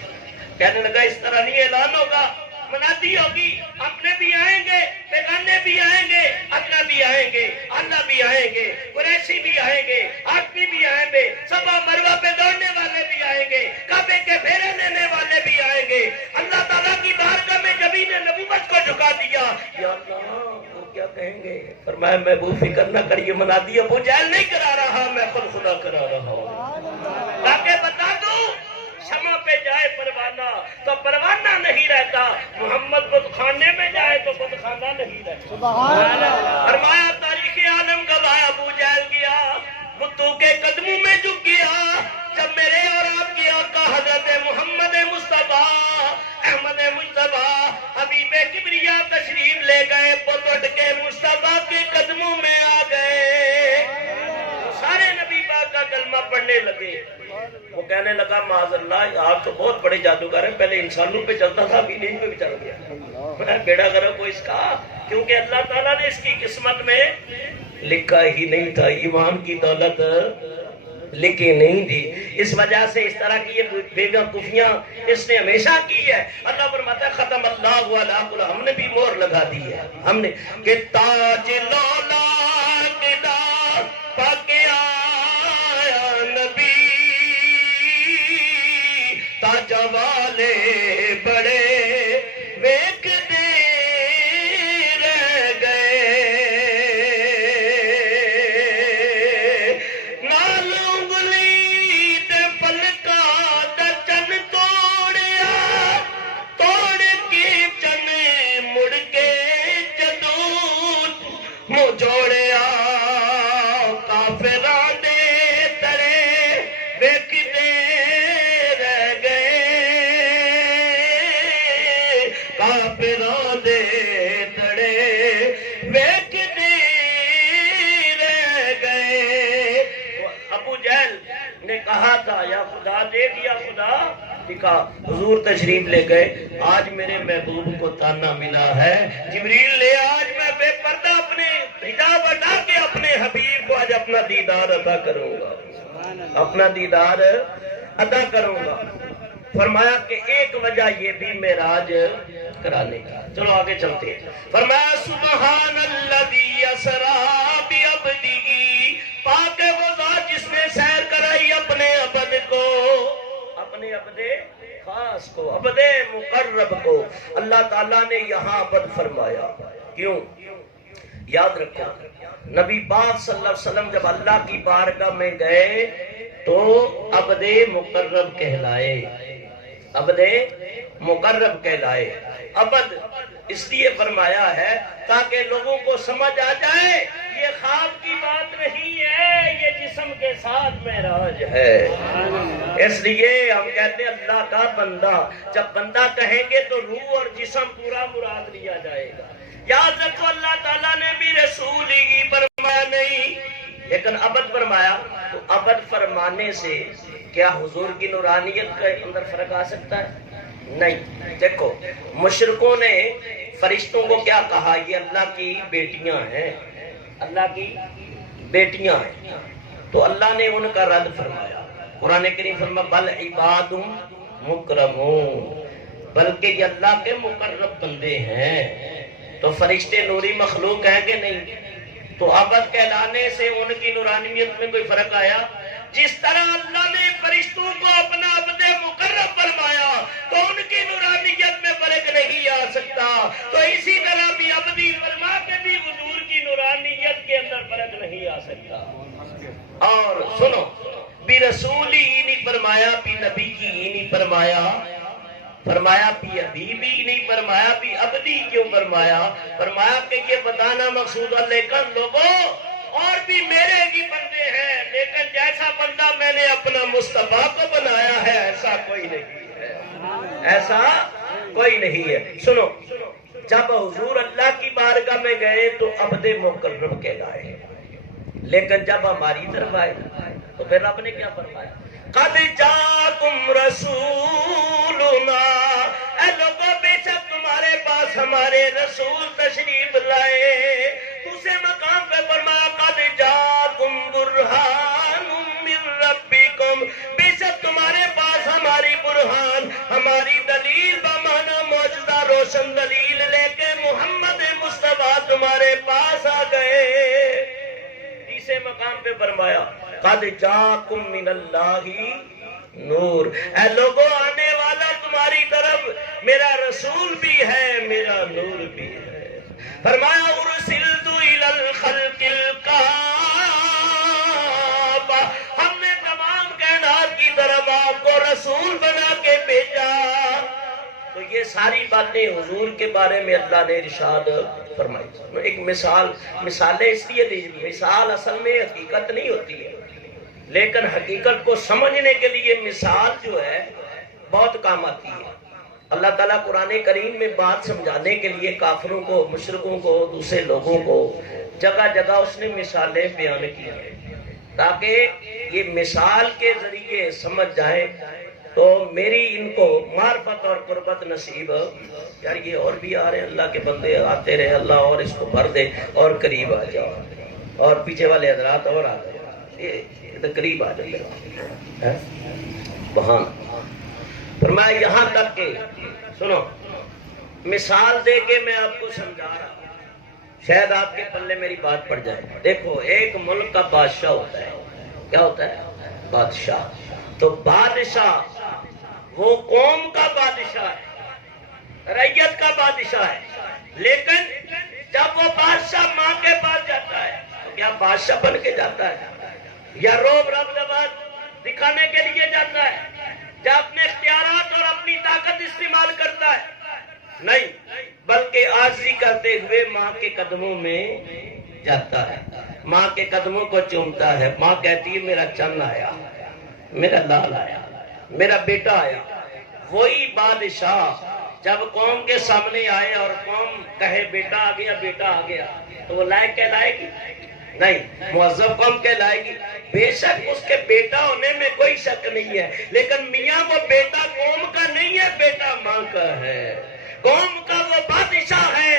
کہنے لگا اس طرح نہیں اعلان ہوگا، منادی ہوگی، اپنے بھی آئیں گے، بیگانے بھی آئیں گے، اپنا بھی آئیں گے، اللہ بھی آئیں گے، قریشی بھی آئیں گے، آدمی بھی آئیں گے، صفا مروہ پہ دوڑنے والے بھی آئیں گے، کعبے کے پھیرے لینے والے بھی آئیں گے۔ اللہ تعالیٰ کی بارگاہ میں جبین نبوت کو جھکا دیا۔ یا اللہ وہ کیا کہیں گے؟ فرمایا محبوب فکر نہ کریے، منادی ابو جہل نہیں کرا رہا، میں خود خدا کرا رہا ہوں۔ تاکہ بتا دوں شمع پہ جائے پروانہ تو پروانہ نہیں رہتا، محمد بت خانے میں جائے تو بت خانہ نہیں رہتا۔ فرمایا تاریخ عالم گواہ ابو جہل گیا، بتوں کے قدموں میں جھک گیا۔ جب میرے اور آپ کی آقا حضرت محمد مصطفیٰ احمد مصطفیٰ حبیب کبریا تشریف لے گئے، بت اٹھ کے مصطفیٰ کے قدموں میں آ گئے، سارے نبی پاک کا کلمہ پڑھنے لگے۔ وہ کہنے لگا معاذ اللہ آپ تو بہت بڑے جادوگر ہیں، پہلے انسانوں پہ چلتا تھا ابھی انہیں پہ بھی چل گیا۔ بیڑا گرک کو اس کا، کیونکہ اللہ تعالیٰ نے اس کی قسمت میں لکھا ہی نہیں تھا، ایمان کی دولت لکھی نہیں تھی، اس وجہ سے اس طرح کی یہ بیوقوفیاں اس نے ہمیشہ کی ہے۔ اللہ فرماتا ہے ختم اللہ علیہ قلوبہم، ہم نے بھی مہر لگا دی ہے، ہم نے کہ تاج لولا قدا پاک آیا نبی، تاج والے بڑے ویک دے رہ گئے، نال انگلی تے پلکا دا چن توڑیا، توڑ کے چن مڑ کے جدوں منہ جوڑیا، کافراں دے ترے ویک دے رہ گئے، کافراں دے تڑے ویک دے رہ گئے۔ ابو جہل نے کہا تھا یا خدا دیکھ یا خدا دکھا، حضور تشریف لے گئے، آج میرے محبوب کو تانا ملا ہے، جبریل لے آج میں بے پردہ اپنے حجاب ہٹا کے اپنے حبیب کو آج اپنا دیدار عطا کروں گا، اپنا دیدار عطا کروں گا۔ فرمایا کہ ایک وجہ یہ بھی معراج کرانے کا۔ چلو آگے چلتے ہیں۔ فرمایا سبحان الذی اسری بعبدہ، پاک ہے وہ ذات جس نے سیر کرائی اپنے عبد کو، اپنے عبد خاص کو، عبد مقرب کو۔ اللہ تعالیٰ نے یہاں عبد فرمایا، کیوں؟ یاد رکھو نبی پاک صلی اللہ علیہ وسلم جب اللہ کی بارگاہ میں گئے تو عبد مقرب کہلائے، عبد مقرب کہلائے۔ عبد اس لیے فرمایا ہے تاکہ لوگوں کو سمجھ آ جائے یہ خواب کی بات نہیں ہے، یہ جسم کے ساتھ معراج ہے۔ اس لیے ہم کہتے ہیں اللہ کا بندہ، جب بندہ کہیں گے تو روح اور جسم پورا مراد لیا جائے گا۔ یاد رکھو اللہ تعالیٰ نے بھی رسول ہی فرمایا نہیں لیکن عبد فرمایا، تو عبد فرمانے سے کیا حضور کی نورانیت کے اندر فرق آ سکتا ہے؟ نہیں۔ دیکھو مشرکوں نے فرشتوں کو کیا کہا؟ یہ اللہ کی بیٹیاں ہیں، اللہ کی بیٹیاں ہیں، تو اللہ نے ان کا رد فرمایا۔ قرآن کریم فرمایا بل عباد مکرمون، بلکہ یہ اللہ کے مقرب بندے ہیں۔ تو فرشتے نوری مخلوق ہیں کہ نہیں؟ تو عبد کہلانے سے ان کی نورانیت میں کوئی فرق آیا؟ جس طرح اللہ نے فرشتوں کو اپنا عبد مقرب فرمایا تو ان کی نورانیت میں فرق نہیں آ سکتا، تو اسی طرح بھی عبدی فرما کے بھی حضور کی نورانیت کے اندر فرق نہیں آ سکتا۔ اور سنو، بھی رسول ہی نہیں فرمایا، بھی نبی کی ہی نہیں فرمایا، فرمایا بھی حبیبی نہیں فرمایا، بھی عبدی کیوں فرمایا؟ فرمایا کہ یہ بتانا مقصود ہے، لیکن لوگوں اور بھی میرے ہی بندے ہیں، لیکن جیسا بندہ میں نے اپنا مصطفیٰ کو بنایا ہے ایسا کوئی نہیں ہے، ایسا کوئی نہیں ہے۔ سنو، جب حضور اللہ کی بارگاہ میں گئے تو عبد مقرب کہلائے، لیکن جب ہماری طرف آئے تو پھر رب نے کیا فرمایا؟ قد جاءکم رسولنا، اے لوگوں بے شک تمہارے پاس ہمارے رسول تشریف لائے۔ دوسرے مقام پہ فرمایا قد جاءکم برہان من ربکم، بے شک تمہارے پاس ہماری برہان، ہماری دلیل بمانا معجزہ روشن دلیل لے کے محمد مصطفیٰ تمہارے پاس آ گئے۔ تیسرے مقام پہ فرمایا قد جاءکم من اللہ نور، اے لوگوں آنے والا تمہاری طرف میرا رسول بھی ہے، میرا نور بھی ہے۔ فرمایا ارسلت الی الخلق الکافہ، ہم نے تمام کائنات کی طرف آپ کو رسول بنا کے بھیجا۔ تو یہ ساری باتیں حضور کے بارے میں اللہ نے ارشاد فرمائی۔ ایک مثالیں اس لیے دی، مثال اصل میں حقیقت نہیں ہوتی ہے، لیکن حقیقت کو سمجھنے کے لیے مثال جو ہے بہت کام آتی ہے۔ اللہ تعالیٰ قرآن کریم میں بات سمجھانے کے لیے کافروں کو، مشرکوں کو، دوسرے لوگوں کو جگہ جگہ اس نے مثالیں بیان کی ہیں تاکہ یہ مثال کے ذریعے سمجھ جائیں تو میری ان کو معرفت اور قربت نصیب۔ یار یہ اور بھی آ رہے ہیں اللہ کے بندے، آتے رہے، اللہ اور اس کو بھر دے اور قریب آ جاؤ، اور پیچھے والے حضرات اور آ گئے، یہ قریب آ جائے بہان۔ فرمایا یہاں تک کہ سنو، مثال دے کے میں آپ کو سمجھا رہا ہوں، شاید آپ کے پلے میری بات پڑ جائے۔ دیکھو ایک ملک کا بادشاہ ہوتا ہے، کیا ہوتا ہے؟ بادشاہ۔ تو بادشاہ وہ قوم کا بادشاہ ہے، رعیت کا بادشاہ ہے، لیکن جب وہ بادشاہ ماں کے پاس جاتا ہے تو کیا بادشاہ بن کے جاتا ہے یا روب رب زبان دکھانے کے لیے جاتا ہے یا اپنے اختیارات اور اپنی طاقت استعمال کرتا ہے؟ نہیں، بلکہ عاجزی کرتے ہوئے ماں کے قدموں میں جاتا ہے، ماں کے قدموں کو چومتا ہے۔ ماں کہتی ہے میرا چن آیا، میرا لال آیا، میرا بیٹا آیا۔ وہی بادشاہ جب قوم کے سامنے آئے اور قوم کہے بیٹا آ گیا، بیٹا آ گیا، تو وہ لائق کہلائے گی؟ نہیں، معذب قوم کہلائے گی۔ بے شک اس کے بیٹا ہونے میں کوئی شک نہیں ہے، لیکن میاں وہ بیٹا قوم کا نہیں ہے، بیٹا ماں کا ہے، قوم کا وہ بادشاہ ہے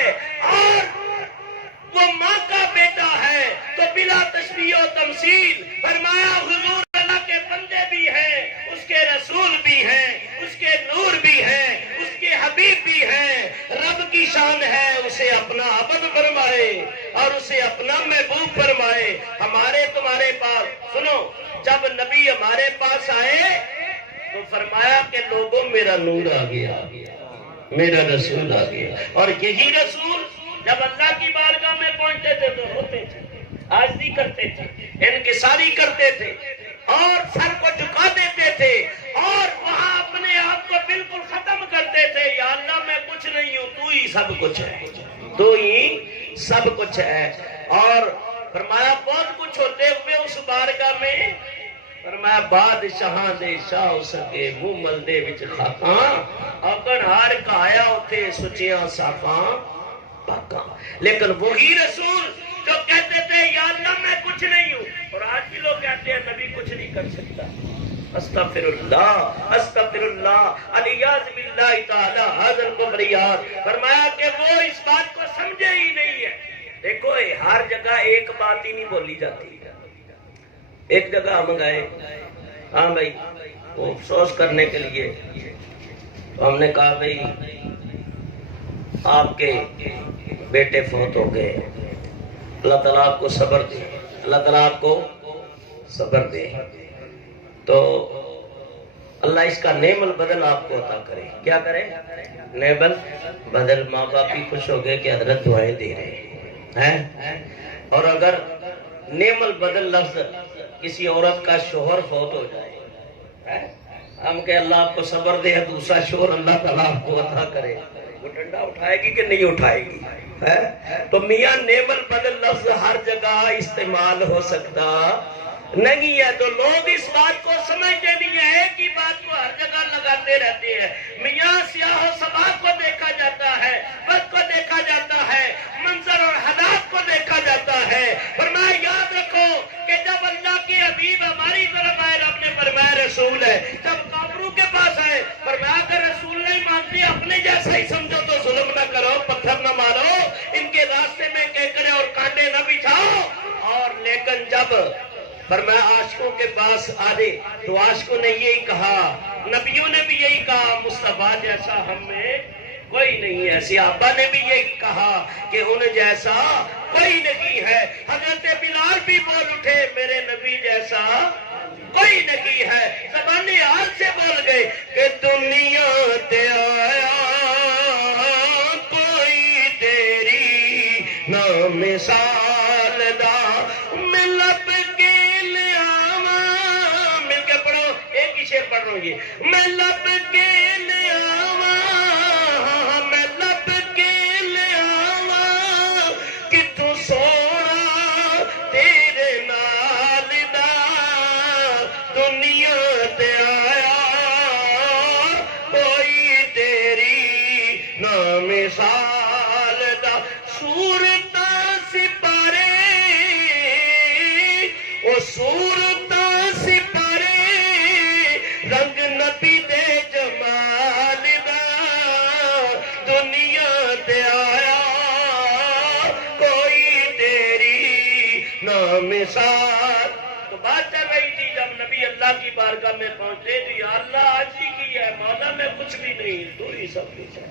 اور وہ ماں کا بیٹا ہے۔ تو بلا تشبیہ و تمثیل فرمایا حضور اللہ کے بندے بھی ہیں، اس کے رسول بھی ہیں، اس کے نور بھی ہیں، اس کے حبیب بھی ہیں۔ رب کی شان ہے اسے اپنا عبد فرمائے اور اسے اپنا محبوب فرمائے۔ ہمارے تمہارے پاس سنو، جب نبی ہمارے پاس آئے تو فرمایا کہ لوگوں میرا نور آ گیا، میرا رسول آ گیا۔ اور یہی رسول جب اللہ کی بارگاہ میں پہنچتے تھے تو روتے تھے، عاجزی کرتے تھے، انکساری کرتے تھے اور سر کو جھکا دیتے تھے اور وہاں اپنے آپ کو بالکل ختم کرتے تھے. یا اللہ میں کچھ نہیں ہوں، تو ہی سب کچھ ہے، تو ہی سب کچھ ہے. اور فرمایا بہت کچھ ہوتے ہوئے اس بارگاہ میں فرمایا بادشاہاں دے شاہ ہو سکے منہ ملدے وچ خاکاں اکن ہار کھایا اتے سچیاں صافاں پاکاں. لیکن وہی رسول جو کہتے تھے یا اللہ میں کچھ نہیں ہوں، اور آج بھی لوگ کہتے ہیں نبی کچھ نہیں کر سکتا. استغفر اللہ الیاذ باللہ تعالی حاضر کو فریاد. فرمایا کہ وہ اس بات کو سمجھے ہی نہیں ہے. دیکھو ہر جگہ ایک بات ہی نہیں بولی جاتی. ایک جگہ ہم گئے، ہاں بھائی وہ افسوس کرنے کے لیے ہم نے کہا بھائی آپ کے بیٹے فوت ہو گئے، اللہ تعالیٰ آپ کو صبر دے، اللہ تعالیٰ آپ کو صبر دے، تو اللہ اس کا نعم البدل آپ کو عطا کرے. کیا کرے؟ نعم البدل. ماں باپ بھی خوش ہو گئے کہ حضرت دعائیں دے رہے ہیں. اور اگر نعم البدل لفظ کسی عورت کا شوہر فوت ہو جائے، ہم کہ اللہ آپ کو صبر دے، دوسرا شوہر اللہ تعالیٰ آپ کو عطا کرے، وہ ڈنڈا اٹھائے گی کہ نہیں اٹھائے گی؟ تو میاں نعم البدل لفظ ہر جگہ استعمال ہو سکتا نہیں ہے. تو لوگ اس بات کو سمجھتے نہیں ہے، ایک ہی بات کو ہر جگہ لگاتے رہتے ہیں. میاں سیاہ و سباق کو دیکھا جاتا ہے، وقت کو دیکھا جاتا ہے، منظر اور حالات کو دیکھا جاتا ہے. فرمایا یاد رکھو کہ جب اللہ کے حبیب ہماری طرف آئے، رب نے فرمایا رسول ہے. جب کافروں کے پاس آئے فرمایا کہ رسول نہیں مانتے اپنے جیسا ہی سمجھو تو ظلم نہ کرو، پتھر نہ مارو، ان کے راستے میں کیکڑے اور کانٹے نہ بچھاؤ. اور لیکن جب فرمایا عاشقوں کے پاس آئے تو عاشقوں نے یہی کہا، نبیوں نے بھی یہی کہا، مصطفیٰ جیسا ہم میں کوئی نہیں ہے. صحابہ نے بھی یہی کہا کہ ان جیسا کوئی نہیں ہے. حضرت بلال بھی بول اٹھے میرے نبی جیسا کوئی نہیں ہے. زبان حال سے بول گئے کہ دنیا تے آیا کوئی تیری نہ مثال دا ملب کے لیاواں. مل کے پڑھو، ایک ہی شعر پڑھ رہا ہوں یہ. میں لب کے لیاواں، میں لب کے لیاواں کتوں سونا تیرے نال دا دنیا تے آیا کوئی تیری نہ مثال دا. صورت سپارے او صورت سپارے رنگ نبی دے جمال دا دنیا تے آیا کوئی تیری نہ مثال. تو بات چل رہی تھی جب نبی اللہ کی بارگاہ میں پہنچے تو یا اللہ آج ہی کی ہے، مولا میں کچھ بھی نہیں، تو ہی سب کچھ ہے.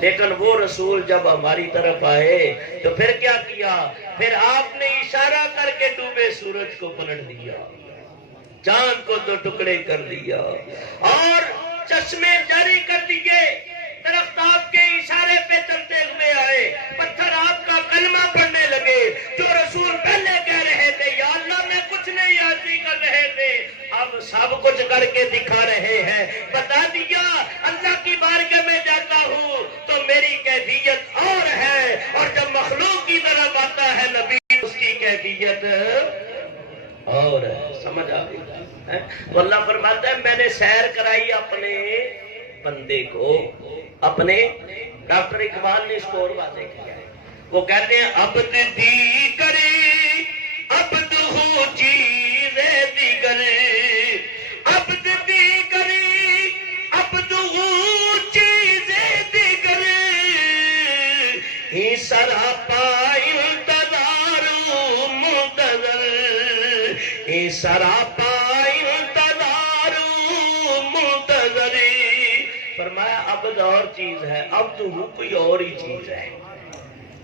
لیکن وہ رسول جب ہماری طرف آئے تو پھر کیا کیا؟ پھر آپ نے اشارہ کر کے ڈوبے سورج کو پلٹ دیا، چاند کو دو ٹکڑے کر دیا اور چشمے جاری کر دیے. درخت آپ کے اشارے پہ چلتے ہوئے آئے، پتھر آپ کا کلمہ پڑھنے لگے. جو رسول پہلے کہہ رہے تھے یا اللہ میں کچھ نہیں عاجزی کر رہے تھے، اب سب کچھ کر کے دکھا رہے ہیں. بتا دیا اللہ کی بارگاہ میں جاتا ہوں تو میری کیفیت اور ہے، اور جب مخلوق کی طرف آتا ہے نبی اس کی کیفیت اور ہے. سمجھ آ گئی؟ اللہ فرماتا ہے میں نے سیر کرائی اپنے بندے کو. اپنے ڈاکٹر اقبال نے اس کو اور واضح کیا ہے. وہ کہتے ہیں عبد دیگر عبد ہو چیز دیگر، عبد دیگر عبد ہو چیز دیگر، ہی سراپا انتظار منتظر، ہی سراپا انتظار منتظر. فرمایا عبد اور چیز ہے، عبد ہو کوئی اور ہی چیز ہے.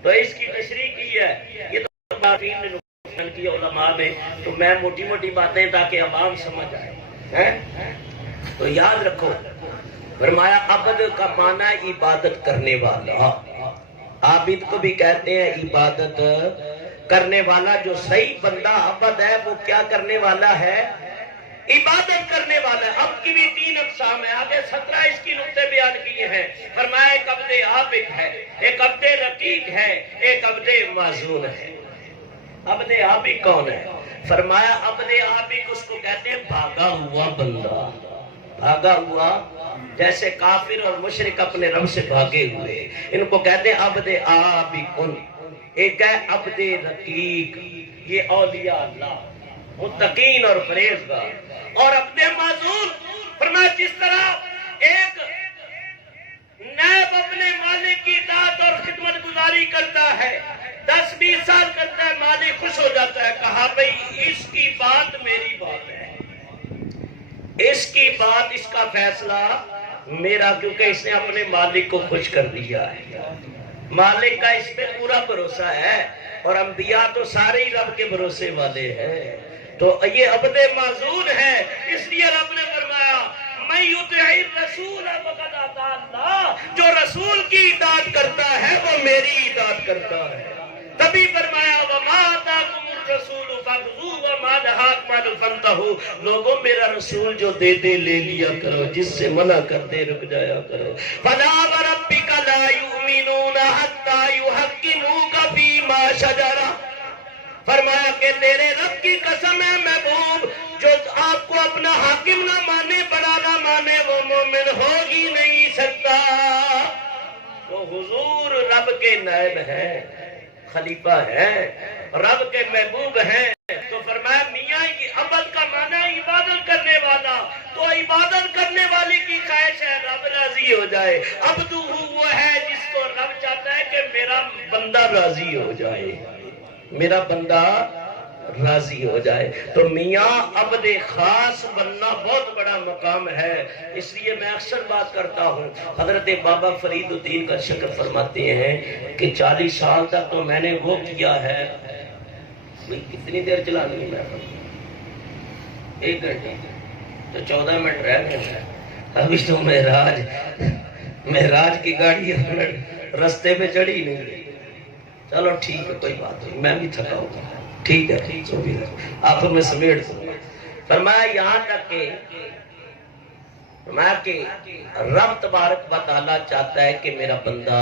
تو اس کی تشریح کی ہے. یہ تو کی علماء نے، تو میں موٹی موٹی باتیں تاکہ عوام سمجھ آئے. تو یاد رکھو فرمایا عبد کا معنی عبادت کرنے والا. عابد کو بھی کہتے ہیں عبادت کرنے والا جو صحیح بندہ عبد ہے وہ کیا کرنے والا ہے؟ عبادت کرنے والا ہے۔ عبد کی بھی 3 اقسام ہیں، آگے 17 اس کی نقطے بیان کیے ہیں۔ فرمایا ایک عبد عابد ہے، ایک عبد رقیق ہے، ایک عبد معزول ہے۔ عبد عابد کون ہے؟ فرمایا عبد عابد اس کو کہتے ہیں بھاگا ہوا بندہ، بھاگا ہوا، جیسے کافر اور مشرک اپنے رب سے بھاگے ہوئے، ان کو کہتے ہیں عبد عابد۔ ایک ہے عبد رقیق، یہ اولیاء اللہ متقین اور پرہیزگار، اور عبد معزول فرمایا جس طرح ایک نائب اپنے مالک کی اطاعت اور خدمت گزاری کرتا ہے، 10-20 سال کرتا ہے، مالک خوش ہو جاتا ہے، کہا بھئی اس کی بات میری بات ہے، اس کی بات، اس کا فیصلہ میرا، کیونکہ اس نے اپنے مالک کو خوش کر دیا ہے، مالک کا اس پہ پورا بھروسہ ہے، اور انبیاء تو سارے ہی رب کے بھروسے والے ہیں، تو یہ عبد معزول ہے۔ اس لیے رب نے فرمایا میں یطع الرسول فقد اطاع اللہ، جو رسول کی اطاعت کرتا ہے وہ میری اطاعت کرتا ہے۔ تبھی فرمایا وما آتاکم الرسول فخذوہ وما نہاکم عنہ فانتہوا، لوگوں میرا رسول جو دے دے لے لیا کرو، جس سے منع کر دے رک جایا کرو۔ فلا وربک لا یؤمنون حتی یحکموک فیما شجر، فرمایا کہ تیرے رب کی قسم ہے محبوب، جو آپ کو اپنا حاکم نہ مانے، بڑا نہ مانے، وہ مومن ہو ہی نہیں سکتا۔ تو حضور رب کے نائب ہیں، خلیفہ ہیں، رب کے محبوب ہیں، تو فرمایا میاں عبد کا معنی ہے عبادت کرنے والا، تو عبادت کرنے والے کی خواہش ہے رب راضی ہو جائے۔ عبد وہ ہے جس کو رب چاہتا ہے کہ میرا بندہ راضی ہو جائے، میرا بندہ راضی ہو جائے۔ تو میاں عبد خاص بننا بہت بڑا مقام ہے۔ اس لیے میں اکثر بات کرتا ہوں، حضرت بابا فرید الدین کا شکر فرماتے ہیں کہ 40 سال تک تو میں نے وہ کیا ہے، کتنی دیر چلانی ہے؟ 1 گھنٹے، تو 14 منٹ رہ گئے ہیں۔ ابھی تو معراج کی گاڑی رستے پہ چڑھی نہیں گئی۔ چلو ٹھیک ہے، کوئی بات نہیں، میں بھی تھکا ہوگا، ٹھیک ہے، آپ میں سمیٹ دوں گا۔ فرمایا یہاں تک کہ رب تبارک و تعالیٰ چاہتا ہے کہ میرا بندہ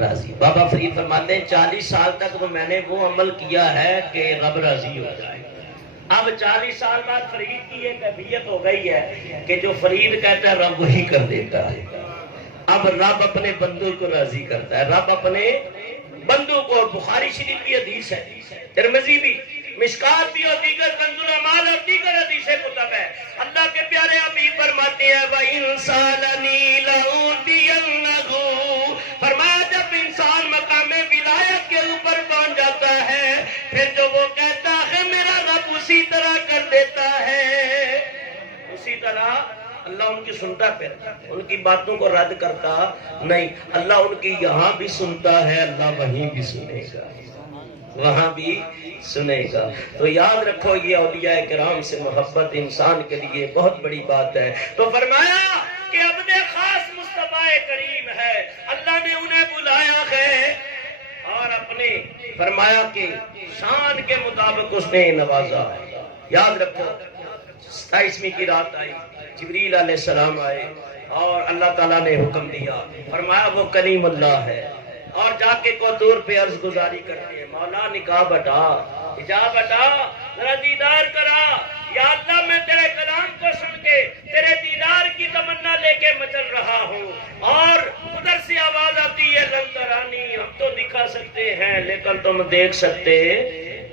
راضی۔ بابا فرید فرماتے ہیں 40 سال تک تو میں نے وہ عمل کیا ہے کہ رب راضی ہو جائے۔ اب 40 سال بعد فرید کی ایک کیفیت ہو گئی ہے کہ جو فرید کہتا ہے رب وہی کر دیتا ہے۔ اب رب اپنے بندوں کو راضی کرتا ہے، رب اپنے بندوں کو، اور بخاری شریف کی حدیث ہے، ترمذی بھی، مشکات بھی، اور دیگر کنز الاعمال اور دیگر حدیث کتب ہے۔ اللہ کے پیارے حبیب فرماتے ہیں وَإِن سَأَلَنِي لَأُعْطِيَنَّهُ، فرمایا جب انسان مقام ولایت کے اوپر پہنچ جاتا ہے، پھر جو وہ کہتا ہے میرا رب اسی طرح کر دیتا ہے، اسی طرح اللہ ان کی سنتا، پھر ان کی باتوں کو رد کرتا نہیں۔ اللہ ان کی یہاں بھی سنتا ہے، اللہ وہیں بھی سنے گا، وہاں بھی سنے گا۔ تو یاد رکھو یہ اولیاء کرام سے محبت انسان کے لیے بہت بڑی بات ہے۔ تو فرمایا کہ عبد خاص مصطفیٰ کریم ہے، اللہ نے انہیں بلایا ہے اور اپنے فرمایا کہ شان کے مطابق اس نے نوازا ہے۔ یاد رکھو 27ویں کی رات آئی، جبریل علیہ السلام آئے اور اللہ تعالیٰ نے حکم دیا، فرمایا وہ کلیم اللہ ہے، اور جا کے کوتور پہ عرض گزاری کرتے ہیں مولا نکاح بٹا، حجاب ہٹا، ذرا دیدار کرا، یا اللہ میں تیرے کلام کو سن کے تیرے دیدار کی تمنا لے کے مچل رہا ہوں، اور ادھر سے آواز آتی ہے لن ترانی، ہم تو دکھا سکتے ہیں لیکن تم دیکھ سکتے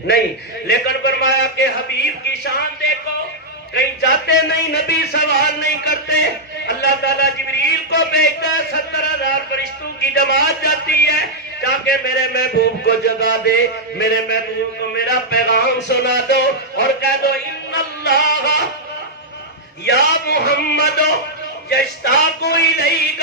نہیں۔ لیکن فرمایا کہ حبیب کی شان دیکھو، کہیں جاتے نہیں، نبی سوال نہیں کرتے، اللہ تعالیٰ جبریل کو بھیجتا ہے، 70,000 فرشتوں کی جماعت جاتی ہے، جا کے میرے محبوب کو جگا دے، میرے محبوب کو میرا پیغام سنا دو، اور کہہ دو ان اللہ یا محمد یشتاق الیک،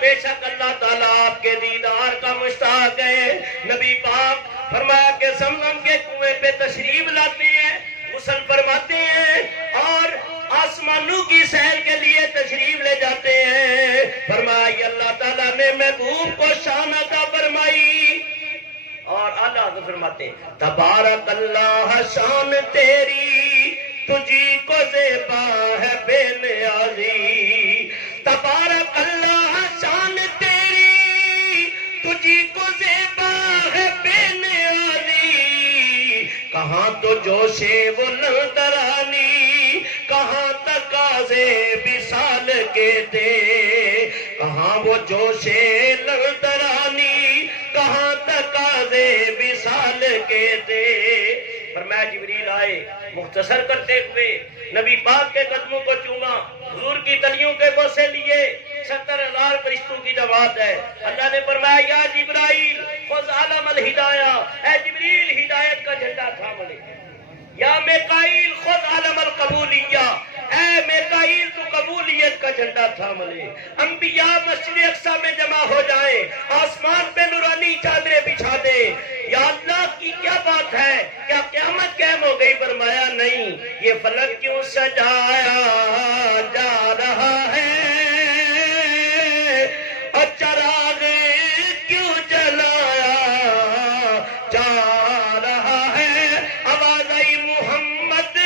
بے شک اللہ تعالیٰ آپ کے دیدار کا مشتاق ہے۔ نبی پاک فرمایا کہ زمزم کے کنویں پہ تشریف لاتے ہیں، غسل فرماتے ہیں، اور آسمانوں کی سیر کے لیے تشریف لے جاتے ہیں۔ فرمایا اللہ تعالیٰ نے محبوب کو شان عطا فرمائی، اور اعلیٰ حضرت فرماتے ہیں تبارک اللہ شان تیری تجھی کو زیبا ہے بے نیازی، تبارک اللہ شان تیری تجھی کو زیبا ہے بے نیازی، کہاں تو جوش وہ نظرانی، کہاں تقاضے وصال کے تھے، کہاں وہ جوش نظرانی، کہاں تقاضے وصال کے تھے۔ فرمایا جبریل آئے، مختصر کرتے ہوئے نبی پاک کے قدموں کو چوما، حضور کی تلیوں کے بوسے لیے، 70,000 فرشتوں کی جماعت ہے۔ اللہ نے فرمایا یا جبرائیل خذ علم الہدایہ، اے جبریل ہدایت کا جھنڈا تھام لے، یا میکائیل خذ علم القبولیہ، اے میکائیل تو قبولیت کا جھنڈا تھام لے۔ انبیاء مسجد اقصی میں جمع ہو جائیں، آسمان پہ نورانی چادریں بچھا دے۔ یا اللہ کی کیا بات ہے، کیا قیامت قائم ہو گئی؟ فرمایا نہیں، یہ فلک کیوں سجایا جا رہا ہے اور چراغ کیوں جلایا جا رہا ہے، آواز آئی محمد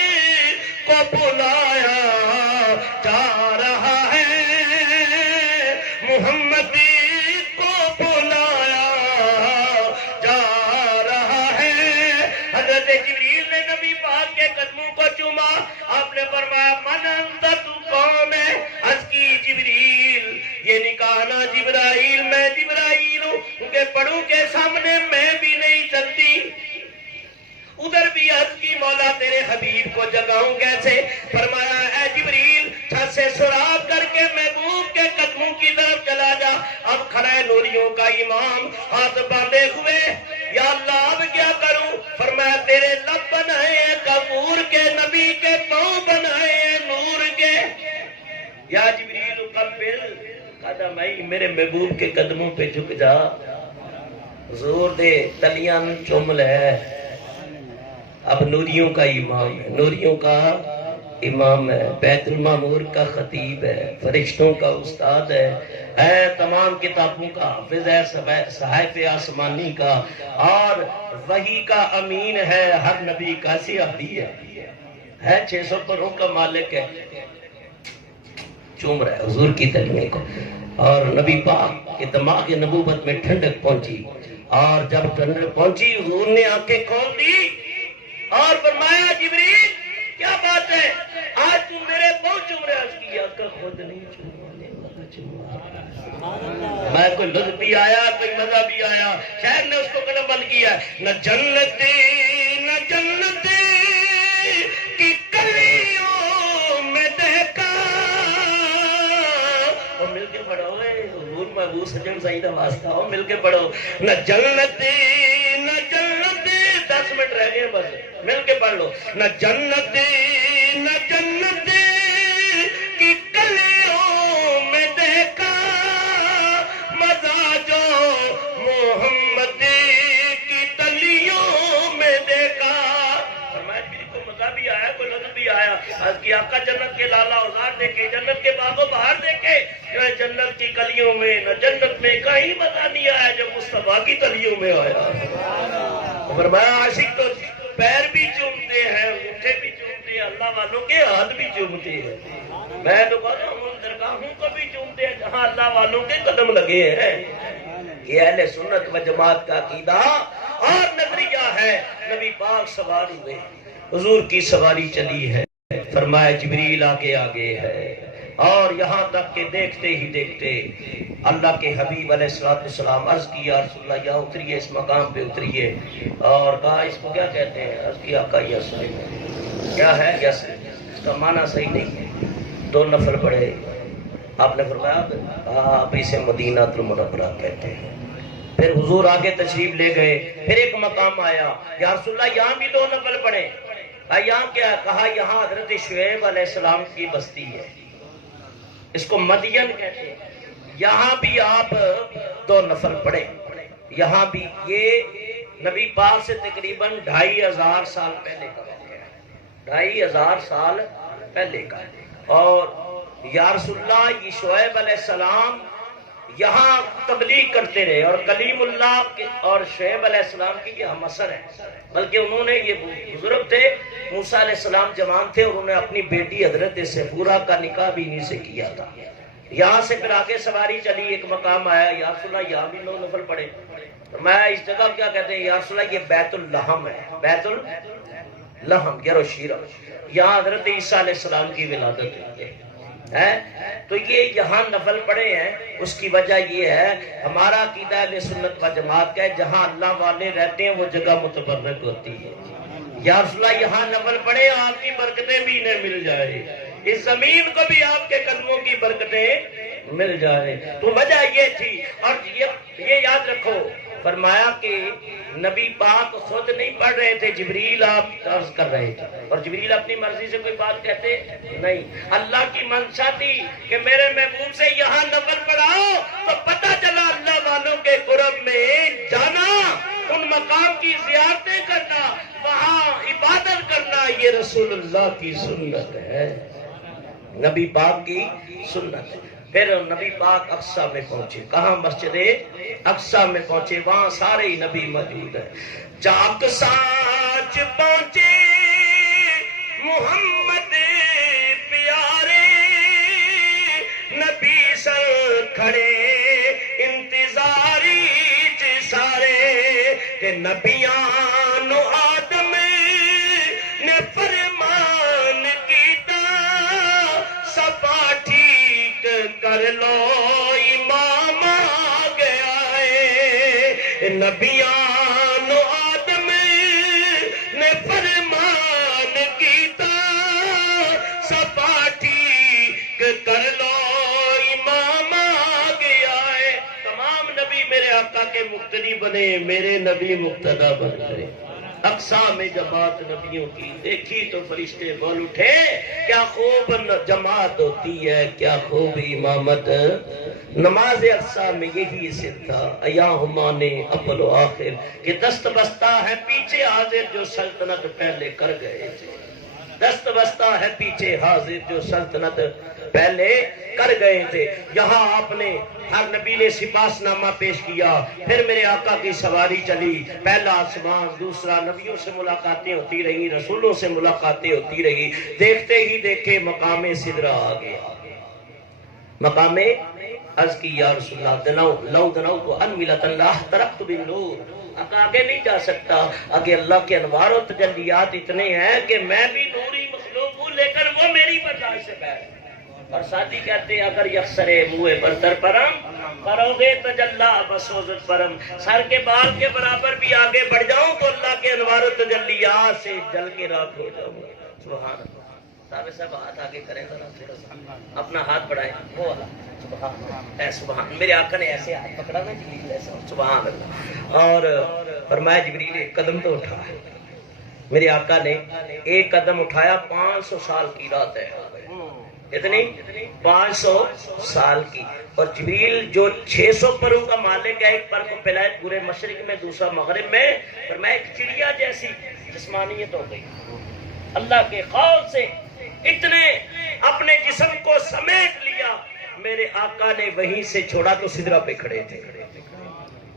کو بلایا جا رہا ہے، محمد کو بلایا جا رہا ہے۔ حضرت جبریل نے نبی پاک کے قدموں کو چوما، آپ نے فرمایا من انت، تو کون ہے؟ عرض کی جبریل، یہ نکانا جبرائیل، میں جبرائیل ہوں، کیونکہ پڑھوں کے سامنے میں بھی نہیں چلتی۔ ادھر بھی عرض کی مولا تیرے حبیب کو جگاؤں کیسے؟ فرمایا اے جبریل چھت سے سراغ کر کے محبوب کے قدموں کی طرف چلا جا۔ اب کھڑا ہے نوریوں کا امام ہاتھ باندھے ہوئے، یا اللہ اب کیا کروں؟ فرمایا تیرے لب بنائے ہیں کفور کے، نبی کے پاؤں بنائے ہیں نور کے۔ یا جبریل قبل قدمئی، میرے محبوب کے قدموں پہ جھک جا، زور دے تلیاں چوم لے۔ اب نوریوں کا امام ہے، نوریوں کا امام ہے، بیت المعمور کا خطیب ہے، فرشتوں کا استاد ہے تمام کتابوں کا حافظ ہے، صحائف آسمانی کا، اور وحی کا امین ہے، ہر نبی کا سیاحی ہے 600 پروں کا مالک ہے۔ چوم رہا ہے حضور کی تلیوں کو، اور نبی پاک کے دماغ نبوت میں ٹھنڈک پہنچی، اور جب ٹھنڈک پہنچی حضور نے آنکھیں کھول دی اور فرمایا جبریل کیا بات ہے، آج تم میرے پاؤں چوم رہے؟ عرض کی آقا خود نہیں چومانے والا چوما، میں کوئی لطف بھی آیا کوئی مزہ بھی آیا، شاید نے اس کو قلم بند کیا۔ نہ جنت نہ جنت کی کلیوں میں دیکھا، اور مل کے پڑھو حضور محبوب سجن سعید واسطہ ہو، مل کے پڑھو نہ جنت نہ جنت، 10 منٹ رہ گئے بس، مل کے پڑھ لو نہ جنت نہ جنت کی کلیوں میں دیکھا، مزہ جو محمد کی تلیوں میں دیکھا۔ فرمایا میری کو مزہ بھی آیا کوئی لطف بھی آیا، آج کی آقا جنت کے لالا اوزار دیکھے، جنت کے باغ و بہار دیکھے، جنت کی کلیوں میں نہ جنت میں کہیں مزہ نہیں آیا جب مصطفیٰ کی تلیوں میں آیا۔ فرمایا عاشق تو پیر بھی چومتے ہیں، انگوٹھے بھی چومتے ہیں، اللہ والوں کے ہاتھ بھی چومتے ہیں، میں تو کہتا ہوں ان درگاہوں کو بھی چومتے ہیں جہاں اللہ والوں کے قدم لگے ہیں۔ یہ اہل سنت و جماعت کا عقیدہ اور نظریہ ہے۔ نبی پاک سوار ہوئے، حضور کی سواری چلی ہے، فرمایا جبریل آگے آگے ہے، اور یہاں تک کہ دیکھتے ہی دیکھتے اللہ کے حبیب علیہ السلام عرض کی یا رسول اللہ یا اتریے اس مقام پہ اتریے، اور کہا اس کو کیا کہتے ہیں؟ عرض کی آقا یس کیا ہے؟ یس، اس کا معنی صحیح نہیں ہے، 2 نفل پڑھے، آپ نے فرمایا آپ اسے مدینہ المنورہ کہتے ہیں۔ پھر حضور آگے تشریف لے گئے، پھر ایک مقام آیا، یا رسول اللہ یہاں بھی 2 نفل پڑھے، یہاں کیا؟ کہا یہاں حضرت شعیب علیہ السلام کی بستی ہے، اس کو مدین کہتے ہیں، یہاں بھی آپ 2 نفل پڑھے۔ یہاں بھی یہ نبی پاک سے تقریباً 2500 سال پہلے کا واقعہ ہے، 2500 سال پہلے کا، اور یا رسول اللہ یہ شعیب علیہ السلام یہاں تبلیغ کرتے رہے، اور کلیم اللہ اور شعیب علیہ السلام کی یہ ہم اثر ہے، بلکہ انہوں نے، یہ بزرگ تھے، موسیٰ علیہ السلام جوان تھے، اور انہوں نے اپنی بیٹی حضرت سفورہ کا نکاح بھی انہی سے کیا تھا۔ یہاں سے پھر آگے سواری چلی، ایک مقام آیا، یا رسول اللہ یہاں بھی لوگ نفل پڑے، میں اس جگہ کیا کہتے ہیں، یا رسول اللہ یہ بیت اللحم ہے، بیت اللحم یروشیرہ، یہاں حضرت عیسیٰ علیہ السلام کی ولادت ہوئی ہے، تو یہ یہاں نفل پڑے ہیں۔ اس کی وجہ یہ ہے، ہمارا عقیدہ اہل سنت و جماعت کا ہے، جہاں اللہ والے رہتے ہیں وہ جگہ متبرک ہوتی ہے۔ یا رسول اللہ یہاں نفل پڑے، آپ کی برکتیں بھی انہیں مل جائے، اس زمین کو بھی آپ کے قدموں کی برکتیں مل جائے، تو وجہ یہ تھی۔ اور یہ یاد رکھو، فرمایا کہ نبی پاک خود نہیں پڑھ رہے تھے، جبریل آپ عرض کر رہے تھے، اور جبریل اپنی مرضی سے کوئی بات کہتے نہیں، اللہ کی منشا تھی کہ میرے محبوب سے یہاں نفل پڑھاؤ، تو پتہ چلا اللہ والوں کے قرب میں جانا، ان مقام کی زیارتیں کرنا، وہاں عبادت کرنا، یہ رسول اللہ کی سنت ہے، نبی پاک کی سنت ہے۔ پھر نبی پاک اقصیٰ میں پہنچے، کہاں؟ مسجد اقصیٰ میں پہنچے، وہاں سارے نبی موجود ہیں۔ چاک ساچ پہنچے محمد پیارے، نبی سر کھڑے انتظاری سارے، کہ نبیان و آدم نے فرمان کیتا، سبا ٹھیک کر لو امام آ گیا ہے، نبیان و آدم نے فرمان کیتا، سبا ٹھیک کر لو امام آ گیا ہے۔ تمام نبی میرے آقا کے مقتدی بنے، میرے نبی مقتدی بن گئے۔ اقصیٰ میں جماعت نبیوں کی دیکھی تو فرشتے بول اٹھے، کیا خوب جماعت ہوتی ہے، کیا خوب امامت۔ نماز اقصیٰ میں یہی سر تھا، ایا ہمانے اول و آخر، کہ دست بستہ ہے پیچھے حاضر جو سلطنت پہلے کر گئے تھے، دست بستہ ہے پیچھے حاضر جو سلطنت پہلے کر گئے تھے۔ یہاں آپ نے ہر نبی نے سپاس نامہ پیش کیا، پھر میرے آقا کی سواری چلی، پہلا آسمان، دوسرا، نبیوں سے ملاقاتیں ہوتی رہی، رسولوں سے ملاقاتیں ہوتی رہی، دیکھتے ہی دیکھے مقام سدرہ آ گیا، مقام عرض کی یا رسول اللہ لو دنوت ان ملت اللہ ترکت بالنور، آگے نہیں جا سکتا، آگے اللہ کے انوار و تجلیات اتنے ہیں کہ میں بھی نوری مخلوق ہوں، لیکن وہ میری برداشت سے پیر۔ اور ساتھی کہتے ہیں اگر یکسرے موئے برتر پرم، فروغ تجلا بسوزت پرم، سر کے بال کے برابر بھی آگے بڑھ جاؤں تو اللہ کے انوار و تجلیات سے جل کے راکھ ہو جاؤں۔ سبحان اللہ۔ صاحب ہاتھ آگے کریں ذرا، اپنا ہاتھ بڑھائیں، وہ والا سبحان اے سبحان، میرے آقا نے ایسے ہاتھ پکڑا نا جبریل ایسا، سبحان اللہ، اور فرمایا جبریل ایک قدم تو اٹھا، میرے آقا نے ایک قدم اٹھایا، 500 سال کی رات ہے، اتنی 500 سال کی، اور جبریل جو 600 پروں کا مالک ہے، ایک پر کو پھیلائے پورے مشرق میں، دوسرا مغرب میں، فرمایا ایک چڑیا جیسی جسمانیت ہو گئی، اللہ کے خوف سے اتنے اپنے جسم کو سمیٹ لیا، میرے آقا نے وہیں سے چھوڑا تو سدرہ پہ کھڑے تھے،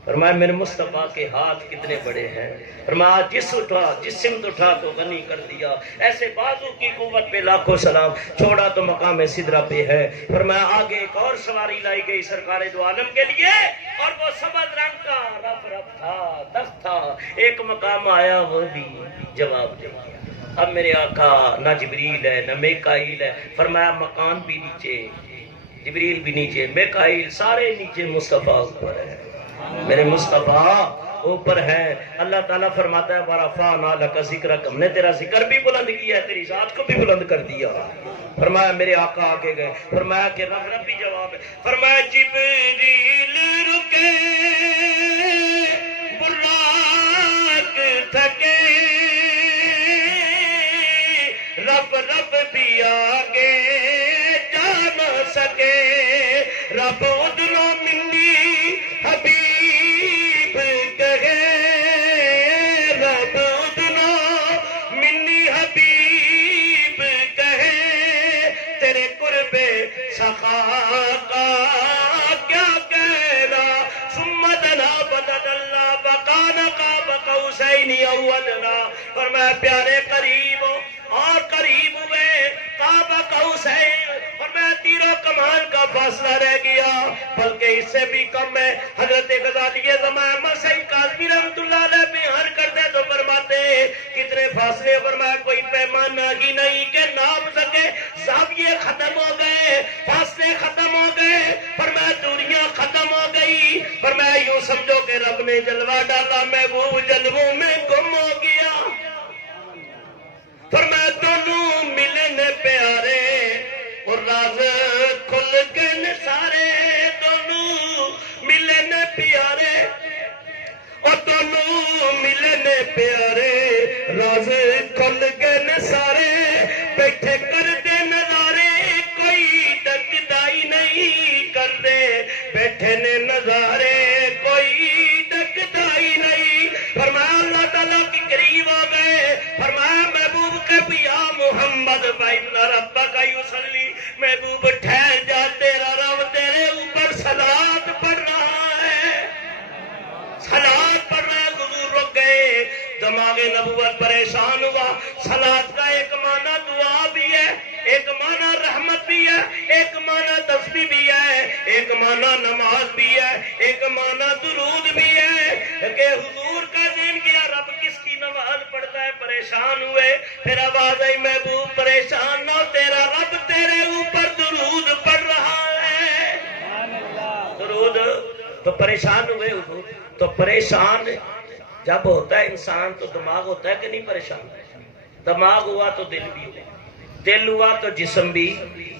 فرمایا میرے مصطفیٰ کے ہاتھ کتنے بڑے ہیں، فرمایا جسم اٹھا تو غنی کر دیا، ایسے بازو کی قوت پہ لاکھوں سلام، چھوڑا تو مقام سدرہ پہ ہے، فرمایا آگے ایک اور سواری لائی گئی سرکار دو عالم کے لیے، اور وہ سبز رنگ کا رف تھا، دف تھا، ایک مقام آیا وہ بھی جواب دیا۔ اب میرے آقا نہ جبریل ہے نہ میکائیل ہے، فرمایا مکان بھی نیچے، جبریل بھی نیچے، میکائیل سارے نیچے، مصطفیٰ اوپر ہے، میرے مصطفیٰ اوپر ہے۔ اللہ تعالیٰ فرماتا ہے وَرَفَعْنَا لَكَ ذِكْرَكَ، ہم نے تیرا ذکر بھی بلند کیا ہے، تیری ذات کو بھی بلند کر دیا۔ فرمایا میرے آقا آگے گئے، فرمایا کہ رب بھی جواب ہے، فرمایا جبریل رکے براق تھکے، رب بھی آگے جا نہ سکے، رب ادنو منی حبیب کہے، رب ادنو منی حبیب کہے، تیرے قرب سخا کا کیا کہے، حسنین اولنا، فرمایا پیارے قریب اور قریب ہوئے، کعبہ قوسین، فرمایا تیر و کمان کا فاصلہ رہ گیا، بلکہ اس سے بھی کم ہے۔ حضرت غزالی زمانہ سید کاظمی رحمۃ اللہ علیہ بیان کرتے تو فرماتے کتنے فاصلے، فرمایا کوئی پیمانہ ہی نہیں کہ ناپ سکے، زاویے ختم ہو گئے، فاصلے ختم ہو گئے، فرمایا دوریاں ختم ہو گئی، فرمایا یوں سمجھو کہ رب نے جلوہ ڈالا، محبوب جلووں میں گم ہو گیا۔ فرمایا دونوں ملن پیارے اور راز کھل گئے سارے، دونوں ملن پیارے اور دونوں ملن پیارے، راز کھل گئے سارے، بیٹھے کر دے نظارے، کوئی ڈکدائی نہیں کرتے، بیٹھے نے نظارے کوئی ڈکدائی نہیں۔ فرمایا اللہ تعالیٰ کی قریب ہو گئے، فرمایا محبوب کے پیا محمد فإن ربک یصلی، محبوب ٹھہر جا، تیرا رب تیرے اوپر صلاۃ پڑھ رہا ہے، صلاۃ پڑھ رہا ہے۔ حضور رک گئے، دماغ نبوت پریشان ہوا۔ صلاۃ کا ایک معنی دعا بھی ہے، ایک معنی رحمت بھی ہے، ایک معنی تسبیح بھی ہے، ایک معنی نماز بھی ہے، ایک معنی درود بھی ہے کہ حضور کا دین کیا رب کس کی نماز پڑھتا ہے، پریشان ہوئے، پھر آواز آئی محبوب پریشان نہ ہو، تیرا رب تیرے اوپر درود پڑھ رہا ہے۔ درود تو پریشان ہوئے حضور، تو پریشان جب ہوتا ہے انسان تو دماغ ہوتا ہے کہ نہیں پریشان؟ دماغ ہوا تو دل بھی ہوا، دل ہوا تو جسم بھی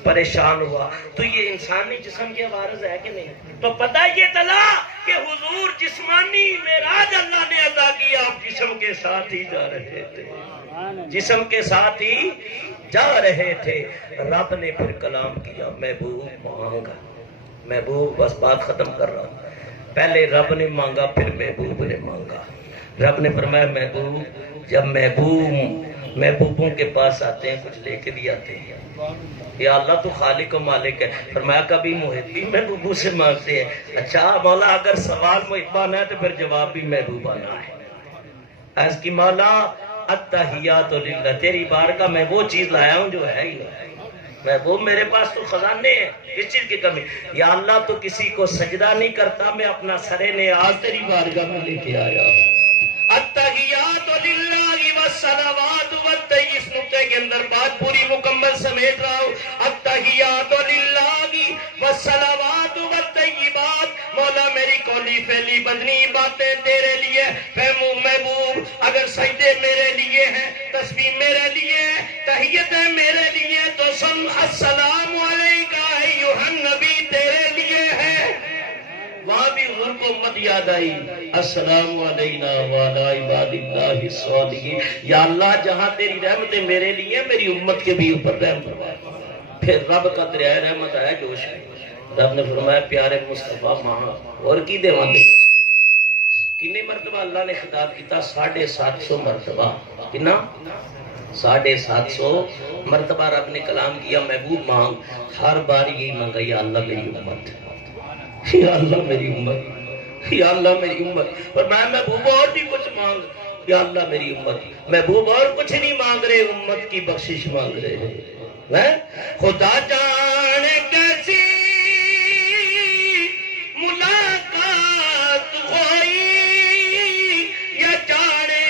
پریشان ہوا، تو یہ انسانی جسم کے عوارض ہے کہ نہیں؟ تو پتہ یہ چلا کہ حضور جسمانی معراج اللہ نے عطا کیا، آپ جسم کے ساتھ ہی جا رہے تھے، جسم کے ساتھ ہی جا رہے تھے۔ رب نے پھر کلام کیا، محبوب مانگا، محبوب بس بات ختم کر رہا ہوں، پہلے رب نے مانگا پھر محبوب نے مانگا۔ رب نے فرمایا محبوب، جب محبوبوں کے پاس آتے ہیں کچھ لے کے بھی آتے ہیں، یا اللہ تو خالق و مالک ہے، فرمایا کبھی محبی محبوبوں سے مانگتے ہیں، اچھا مولا اگر سوال محبانہ ہے تو پھر جواب بھی محبوبانہ ہے۔ ایس کی مولا التحیات للہ، تیری بارگاہ میں وہ چیز لایا ہوں جو ہے ہی نہیں، محبوب میرے پاس تو خزانے ہیں، اس چیز کی کمی، یا اللہ تو کسی کو سجدہ نہیں کرتا، میں اپنا سرے نیاز تیری بارگاہ میں لے کے آیا ہوں۔ التحیات للہ والصلوات والطیب، اس نقطے کے اندر بات پوری مکمل سمیٹ رہا ہوں۔ التحیات للہ والصلوات والطیبات، مولا میری کولی پھیلی بدنی باتیں تیرے لیے، محبوب اگر سجدے میرے لیے ہیں، تسبیح میرے لیے ہے، تحیتیں میرے لیے، تو سن السلام علیکہ ایھا النبی تیرے لیے ہے۔ وہاں بھی حضور کو امت یاد آئی، السلام علینا وعلی عباد اللہ الصالحین، یا اللہ جہاں تیری رحمتیں میرے لیے، میری امت کے بھی اوپر رحم فرما۔ پھر رب کا دریائے رحمت آیا جوش میں، رب نے فرمایا پیارے مصطفیٰ ماں اور کی دیوان دے، کتنی مرتبہ اللہ نے خطاب کیتا؟ 750 مرتبہ، کتنا؟ 750 مرتبہ رب نے کلام کیا، محبوب مانگ، ہر بار یہی مانگا، یا اللہ میری امت، یا اللہ میری امت، یا اللہ میری امت، اور میں محبوب اور بھی کچھ مانگ، یا اللہ میری امت، محبوب اور کچھ نہیں مانگ رہے، امت کی بخشش مانگ رہے ہیں۔ خدا جانے کیسی ملاقات ہوئی، یا جانے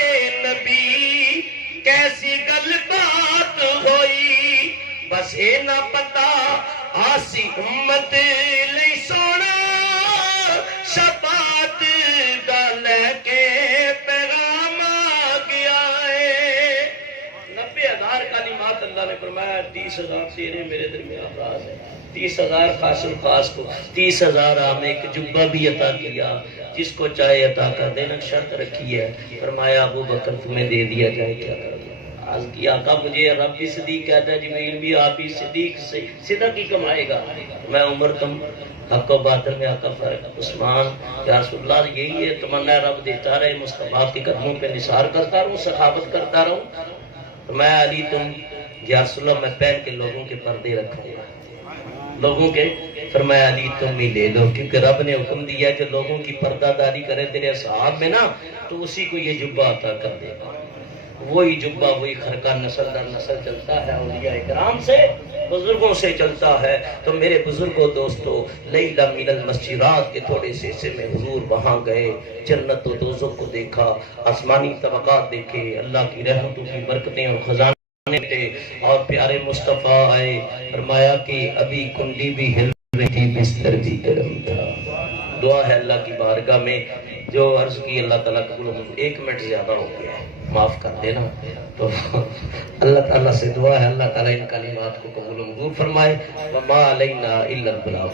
نبی کیسی گل بات ہوئی، بس اے نہ پتا آسی امت لی سونا شفاعت دا لے کے پیغام آ گیا ہے۔ 90,000 کلمات اللہ نے فرمایا، 30,000 تیرے میرے درمیان راز ہے، 30,000 خاص الخاص کو، 30,000 عام ایک جبہ بھی عطا کیا، جس کو چاہے عطا کر دینا، شرط رکھی ہے، فرمایا ابو بکر تمہیں دے دیا جائے، کیا کر دیا؟ آج کی آقا مجھے رب بھی صدیق کہتا ہے، جبریل بھی آپ ہی صدیق سے صدق ہی کمائے گا، میں عمر تم حق و باطل میں آقا فرق، عثمان یا رسول اللہ، یہی ہے تمنا رب دیتا رہے، مصطفیٰ کے قدموں پہ نثار کرتا رہوں، سخاوت کرتا رہوں، میں علی تم یا رسول اللہ میں پہن کے لوگوں کے پردے رکھوں گا، لوگوں کے، فرمایا علی تم ہی لے لو، کیونکہ رب نے حکم دیا کہ لوگوں کی پردہ داری کرے تیرے اصحاب میں نا تو اسی کو یہ جبہ عطا کر دے گا۔ وہی جبہ وہی خرقہ نسل در نسل چلتا ہے، اولیاء کرام سے بزرگوں سے چلتا ہے۔ تو میرے بزرگوں دوستو، لیلہ من المسجرات کے تھوڑے سے حصے میں حضور وہاں گئے، جنت و دوزخ کو دیکھا، آسمانی طبقات دیکھے، اللہ کی رحمتوں کی برکتیں اور خزانے تھے، اور پیارے مصطفیٰ آئے، فرمایا کہ ابھی کنڈی بھی ہل رہی تھی، بستر بھی گرم تھا۔ دعا ہے اللہ کی بارگاہ میں جو عرض کی اللہ تعالیٰ قبول ہو۔ 1 منٹ زیادہ ہو گیا ہے، معاف کر دینا۔ تو اللہ تعالیٰ سے دعا ہے اللہ تعالیٰ ان کلمات کو قبول و منظور فرمائے۔ وما علینا الا البلاغ۔